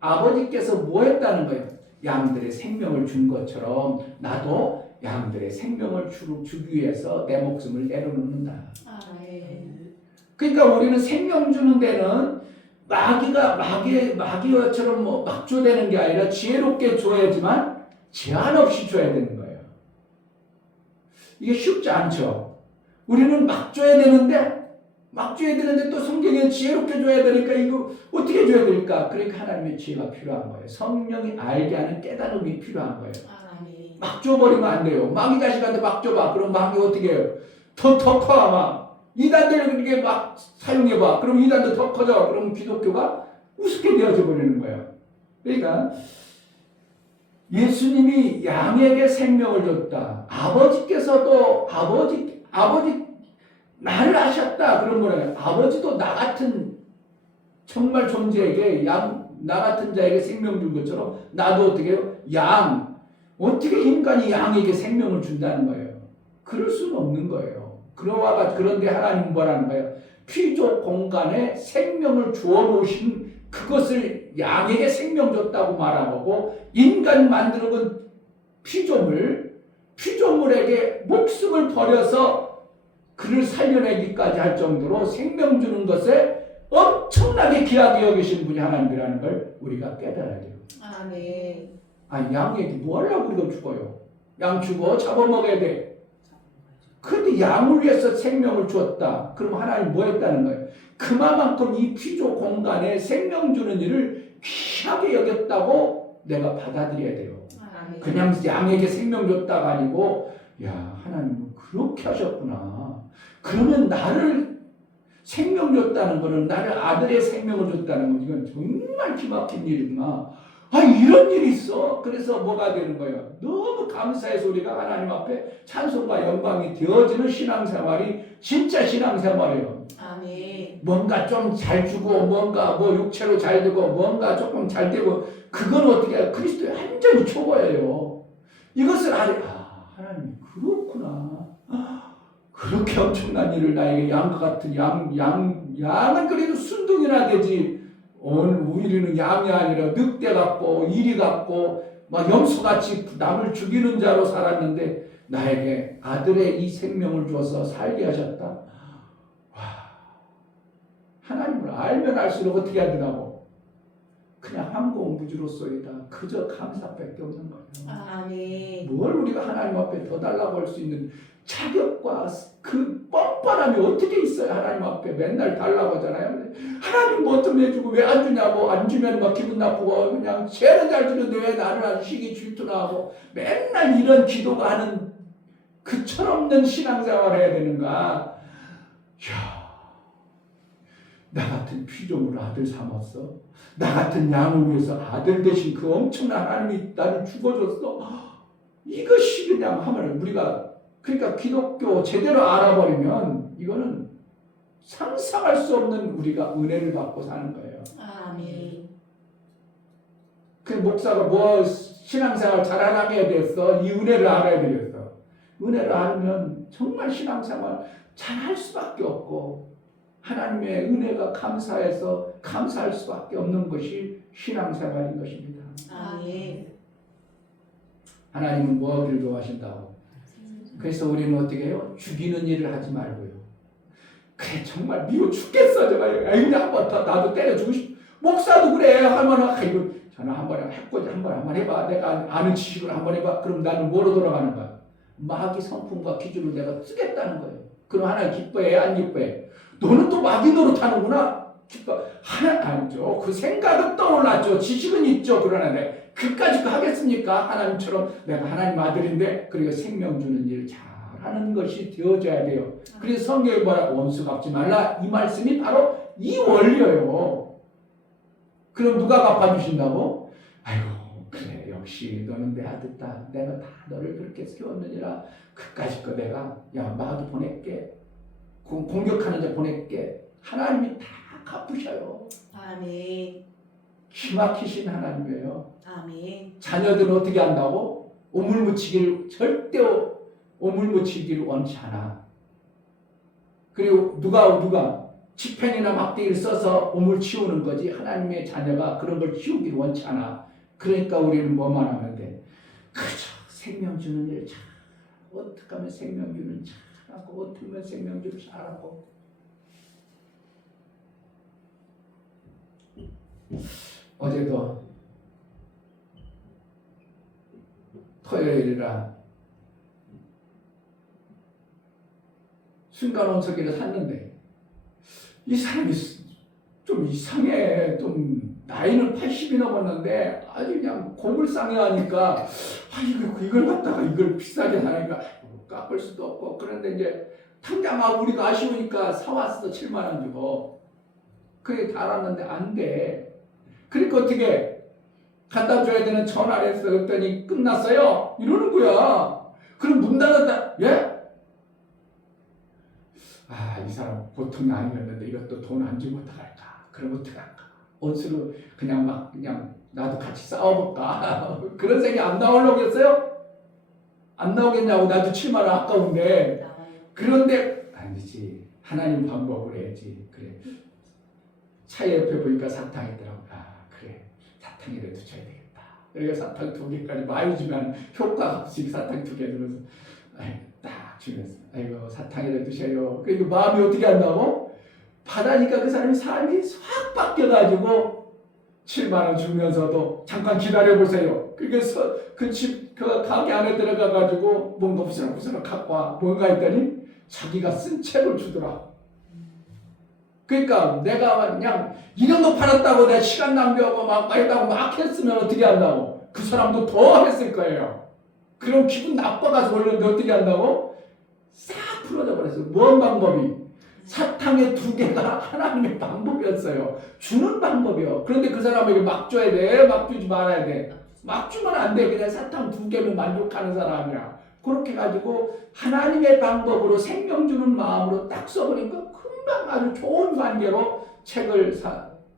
아버지께서 뭐 했다는 거예요? 양들의 생명을 준 것처럼 나도 양들의 생명을 주기 위해서 내 목숨을 내려놓는다. 그러니까 우리는 생명 주는 데는 마귀처럼 뭐 막줘되는 게 아니라 지혜롭게 줘야지만 제한 없이 줘야 되는 거예요. 이게 쉽지 않죠. 우리는 막 줘야 되는데 또 성경에 지혜롭게 줘야 되니까 이거 어떻게 줘야 될까? 그러니까 하나님의 지혜가 필요한 거예요. 성령이 알게 하는 깨달음이 필요한 거예요. 막 줘버리면 안 돼요. 마귀 자식한테 막 줘봐. 그럼 마귀 어떻게 해요? 더 커 아마. 이단들을 이렇게 막 사용해봐. 그럼 이단도 더 커져. 그럼 기독교가 우습게 되어져 버리는 거예요. 그러니까 예수님이 양에게 생명을 줬다. 아버지께서도 아버지 나를 아셨다. 그런 거예요. 아버지도 나 같은 정말 존재에게 나 같은 자에게 생명 준 것처럼 나도 어떻게 해요? 양 어떻게 인간이 양에게 생명을 준다는 거예요? 그럴 수는 없는 거예요. 그런데 하나님은 뭐라는 거예요? 피조 공간에 생명을 주어 놓으신 그것을 양에게 생명 줬다고 말하고, 인간 만드는 건 피조물에게 목숨을 버려서 그를 살려내기까지 할 정도로 생명 주는 것에 엄청나게 귀하게 여기신 분이 하나님이라는 걸 우리가 깨달아야 돼요. 아멘. 양에게 뭐 하려고 우리가 죽어요? 양 죽어 잡아먹어야 돼. 그런데 양을 위해서 생명을 주었다. 그럼 하나님 뭐 했다는 거예요? 그만큼 이 피조 공간에 생명 주는 일을 귀하게 여겼다고 내가 받아들여야 돼요. 아멘. 그냥 양에게 생명 줬다가 아니고, 야, 하나님은 그렇게 하셨구나. 그러면 나를 생명 줬다는 거는, 나를 아들의 생명을 줬다는 건 이건 정말 기막힌 일이구나. 이런 일이 있어. 그래서 뭐가 되는 거예요? 너무 감사해서 우리가 하나님 앞에 찬송과 영광이 되어지는 신앙생활이 진짜 신앙생활이에요. 아멘. 뭔가 좀 잘 주고, 뭔가 뭐 육체로 잘 되고, 뭔가 조금 잘 되고, 그건 어떻게 해요? 그리스도의 완전히 초보예요. 이것을 하나님이 그렇구나. 그렇게 엄청난 일을 나에게 양과 같은 양은 그래도 순둥이나 되지. 우리는 양이 아니라 늑대 같고 이리 같고 막 염소같이 남을 죽이는 자로 살았는데 나에게 아들의 이 생명을 주어서 살게 하셨다. 와, 하나님을 알면 알수록 어떻게 하더라고? 그냥 항공무지로서이다. 그저 감사밖에 없는 거예요. 아멘. 뭘 우리가 하나님 앞에 더 달라고 할 수 있는 자격과 그 뻔뻔함이 어떻게 있어요? 하나님 앞에 맨날 달라고 하잖아요. 하나님 뭐 좀 해주고 왜 안 주냐고, 안 주면 막 기분 나쁘고, 그냥 죄는 잘 주는데 왜 나를 아주 시기 질투나 하고, 맨날 이런 기도가 하는 그 철없는 신앙생활을 해야 되는가? 나 같은 피조물 아들 삼았어. 나 같은 양을 위해서 아들 대신 그 엄청난 하나님이 나를 죽어줬어. 이것이 그냥 하면 우리가, 그러니까 기독교 제대로 알아버리면 이거는 상상할 수 없는 우리가 은혜를 받고 사는 거예요. 아멘. 그 목사가 뭐 신앙생활 잘하게 됐어. 이 은혜를 알아야 되겠어. 은혜를 알면 정말 신앙생활 잘할 수밖에 없고, 하나님의 은혜가 감사해서 감사할 수밖에 없는 것이 신앙생활인 것입니다. 아멘. 하나님은 뭐를 좋아하신다고? 그래서 우리는 어떻게 해요? 죽이는 일을 하지 말고요. 그래, 정말 미워 죽겠어. 정말. 한번 더 나도 때려주고 싶어. 목사도 그래. 하면 저는 한번 해보자. 한번 해봐. 내가 아는 지식으로 한번 해봐. 그럼 나는 뭐로 돌아가는 거야? 마귀 성품과 기준을 내가 쓰겠다는 거예요. 그럼 하나님 기뻐해? 안 기뻐해? 너는 또 마귀 노릇하는구나. 기뻐. 아니죠. 그 생각은 떠올랐죠. 지식은 있죠. 그러나 그까짓 거 하겠습니까? 하나님처럼 내가 하나님 아들인데, 그리고 생명 주는 일 잘하는 것이 되어져야 돼요. 그래서 성경에 뭐라고? 원수 갚지 말라. 이 말씀이 바로 이 원리예요. 그럼 누가 갚아주신다고? 아이고, 그래, 역시 너는 내 아들다. 내가 다 너를 그렇게 키웠느니라. 그까짓 거 내가 마귀 보낼게. 공격하는 자 보낼게. 하나님이 다 갚으셔요. 아멘. 기막히신 하나님이에요. 아멘. 자녀들은 어떻게 한다고? 절대 오물 묻히기를 원치 않아. 그리고 누가 지펜이나 막대기를 써서 오물 치우는 거지, 하나님의 자녀가 그런 걸 치우기를 원치 않아. 그러니까 우리는 뭐만 하면 돼? 그저 생명 주는 일 잘, 어떻게 하면 생명 주는 잘하고, 어떻게 하면 생명 주는 잘하고. 어제도 토요일이라 순간온석기를 샀는데 이 사람이 좀 이상해. 좀 나이는 80이 넘었는데 아주 그냥 고물상해하니까 이걸 갖다가 이걸 비싸게 사니까 깎을 수도 없고, 그런데 이제 당장 우리가 아쉬우니까 사왔어. 7만 원 주고. 그게 달았는데 안 돼. 그러니까 어떻게 갖다 줘야 되는 전화를 했어. 그랬더니 끝났어요. 이러는 거야. 그럼 문 닫았다. 예? 이 사람 보통 나이였는데 이것도 돈 안 주고 어떡할까? 그럼 어떡할까? 원수로 그냥 나도 같이 싸워볼까? 그런 생각이 안 나오려고 했어요? 안 나오겠냐고. 나도 7만 원 아까운데. 나와요. 그런데 아니지. 하나님 방법을 해야지. 그래. 차 옆에 보니까 사탕이 있더라고. 아 그래. 사탕이라도 줘야 되겠다. 그러니까 사탕 2개까지 많이 주면 효과 없이 사탕 2개 들어서 딱 주면서 아이고 사탕이라도 드셔요. 그러니까 마음이 어떻게 한다고? 받으니까 그 사람이 삶이 확 바뀌어가지고 7만 원 주면서도 잠깐 기다려보세요. 그래서 그 가게 안에 들어가가지고 뭔가 부스럭부스럭 갖고 와. 뭔가 했더니 자기가 쓴 책을 주더라. 그러니까 내가 그냥 이런 거 팔았다고 내가 시간 낭비하고 막 했다고 막 했으면 어떻게 한다고? 그 사람도 더 했을 거예요. 그럼 기분 나빠가지고 그러는데 어떻게 한다고? 싹 풀어져 버렸어요. 뭔 방법이? 사탕의 2개가 하나님의 방법이었어요. 주는 방법이요. 그런데 그 사람에게 막 줘야 돼? 막 주지 말아야 돼? 막 주면 안 돼. 그냥 사탕 2개면 만족하는 사람이야. 그렇게 가지고 하나님의 방법으로 생명 주는 마음으로 딱 써버리니까 금방 아주 좋은 관계로 책을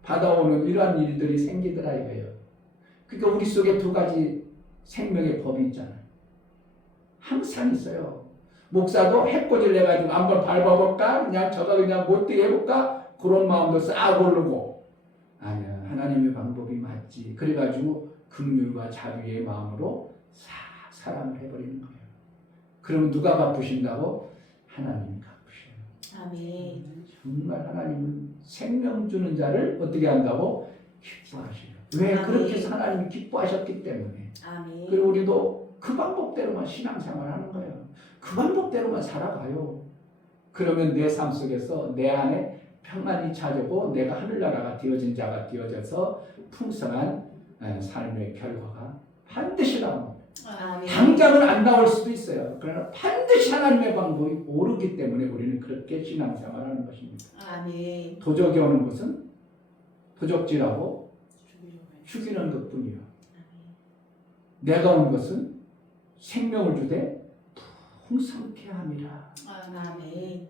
받아오는 이러한 일들이 생기더라 이거예요. 그러니까 우리 속에 2가지 생명의 법이 있잖아요. 항상 있어요. 목사도 해코지를 내가지고 한번 밟아볼까? 그냥 저거 그냥 못되게 해볼까? 그런 마음도 싹 오르고 아니야. 하나님의 방법이 맞지. 그래가지고 긍휼과 자비의 마음으로 싹 사랑을 해버리는 거예요. 그럼 누가 갚으신다고? 하나님이 갚으셔요. 아멘. 정말 하나님은 생명 주는 자를 어떻게 한다고? 기뻐하셔요. 왜? 아멘. 그렇게 해서 하나님이 기뻐하셨기 때문에. 아멘. 그리고 우리도 그 방법대로만 신앙생활 하는 거예요. 그 방법대로만 살아가요. 그러면 내 삶 속에서 내 안에 평안이 찾아오고 내가 하늘나라가 되어진 자가 되어져서 풍성한 삶의 결과가 반드시 나옵니다. 아멘. 당장은 안 나올 수도 있어요. 그러나 반드시 하나님의 방법이 오르기 때문에 우리는 그렇게 신앙생활하는 것입니다. 아멘. 도적이 오는 것은 도적질하고 죽이는 것뿐이요. 내가 온 것은 생명을 주되 풍성케 함이라. 아멘.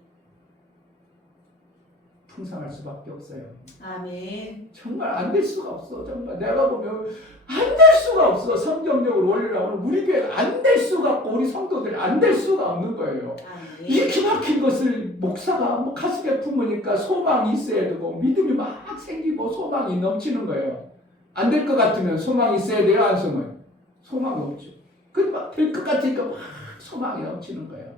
풍성할 수밖에 없어요. 아멘. 정말 안 될 수가 없어. 정말 내가 보면 안 될 수가 없어. 성경적으로 원리라고는 우리 교회가 안 될 수가 없고 우리 성도들이 안 될 수가 없는 거예요. 아멘. 이 기막힌 것을 목사가 뭐 가슴에 품으니까 소망이 있어야 되고 믿음이 막 생기고 소망이 넘치는 거예요. 안 될 것 같으면 소망이 있어야 돼요, 안 쓰면? 소망이 없죠. 근데 막 될 것 같으니까 막 소망이 넘치는 거예요.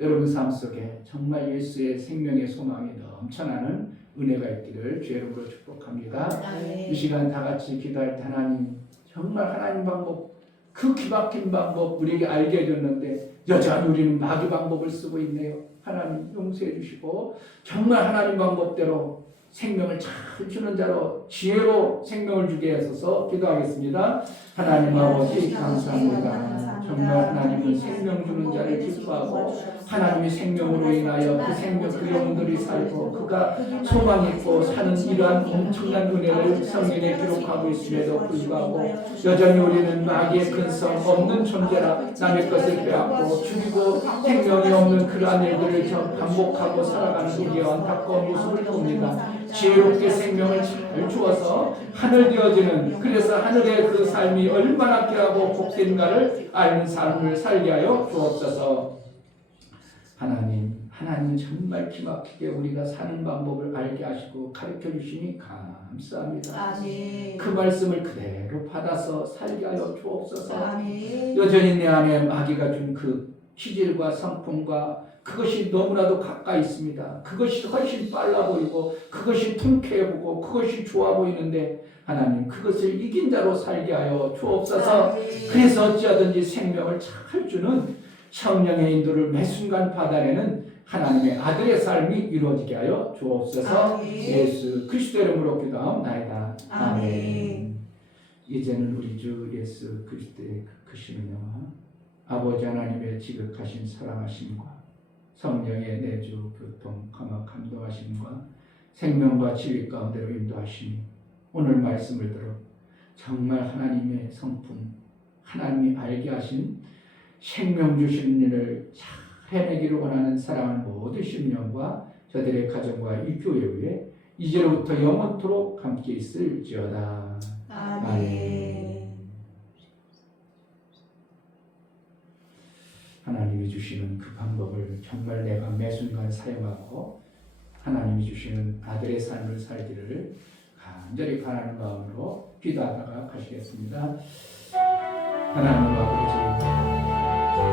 여러분 삶 속에 정말 예수의 생명의 소망이 넘쳐나는 은혜가 있기를 주의 이름으로 축복합니다. 아멘. 이 시간 다 같이 기도할 때 하나님, 정말 하나님 방법, 그 기막힌 방법 우리에게 알게 해줬는데 여전히 우리는 마귀 방법을 쓰고 있네요. 하나님 용서해 주시고 정말 하나님 방법대로 생명을 잘 주는 자로 지혜로 생명을 주게 하소서 기도하겠습니다. 하나님 아버지 감사합니다. 정말 하나님은 생명 주는 자를 기뻐하고 하나님의 생명으로 인하여 그 생명 그 영혼들이 살고 그가 소망이 있고 사는 이러한 엄청난 은혜를 성경에 기록하고 있음에도 불구하고 여전히 우리는 마귀의 근성 없는 존재라 남의 것을 빼앗고 죽이고 생명이 없는 그러한 일들을 반복하고 살아가는 우리의 안타까운 모습을 봅니다. 지혜롭게 생명을 잘 주어서 하늘 되어지는 그래서 하늘의 그 삶이 얼마나 귀하고 복된가를 아는 삶을 살게 하여 주옵소서. 하나님 정말 기막히게 우리가 사는 방법을 알게 하시고 가르쳐 주시니 감사합니다. 아멘. 그 말씀을 그대로 받아서 살게 하여 주옵소서. 아멘. 여전히 내 안에 마귀가 준 그 기질과 성품과 그것이 너무나도 가까이 있습니다. 그것이 훨씬 빨라 보이고 그것이 통쾌해 보고 그것이 좋아 보이는데 하나님 그것을 이긴 자로 살게 하여 주옵소서. 그래서 어찌하든지 생명을 잘 주는 성령의 인도를 매 순간 받아내는 하나님의 아들의 삶이 이루어지게 하여 주옵소서. 아멘. 예수 그리스도 이름으로 기도하옵나이다. 아멘. 이제는 우리 주 예수 그리스도의 그 크신 은혜와 아버지 하나님의 지극하신 사랑하심과 성령의 내주 교통 감화 감동하심과 생명과 진리 가운데로 인도하심이 오늘 말씀을 들어 정말 하나님의 성품 하나님이 알게 하신 생명 주시는 일을 잘 해내기를 원하는 사랑하는 모든 심령과 저들의 가정과 이 교회 위에 이제로부터 영원토록 함께 있을지어다. 아멘. 하나님이 주시는 그 방법을 정말 내가 매 순간 사용하고 하나님이 주시는 아들의 삶을 살기를 간절히 바라는 마음으로 기도하다가 가시겠습니다. 하나님 아버지,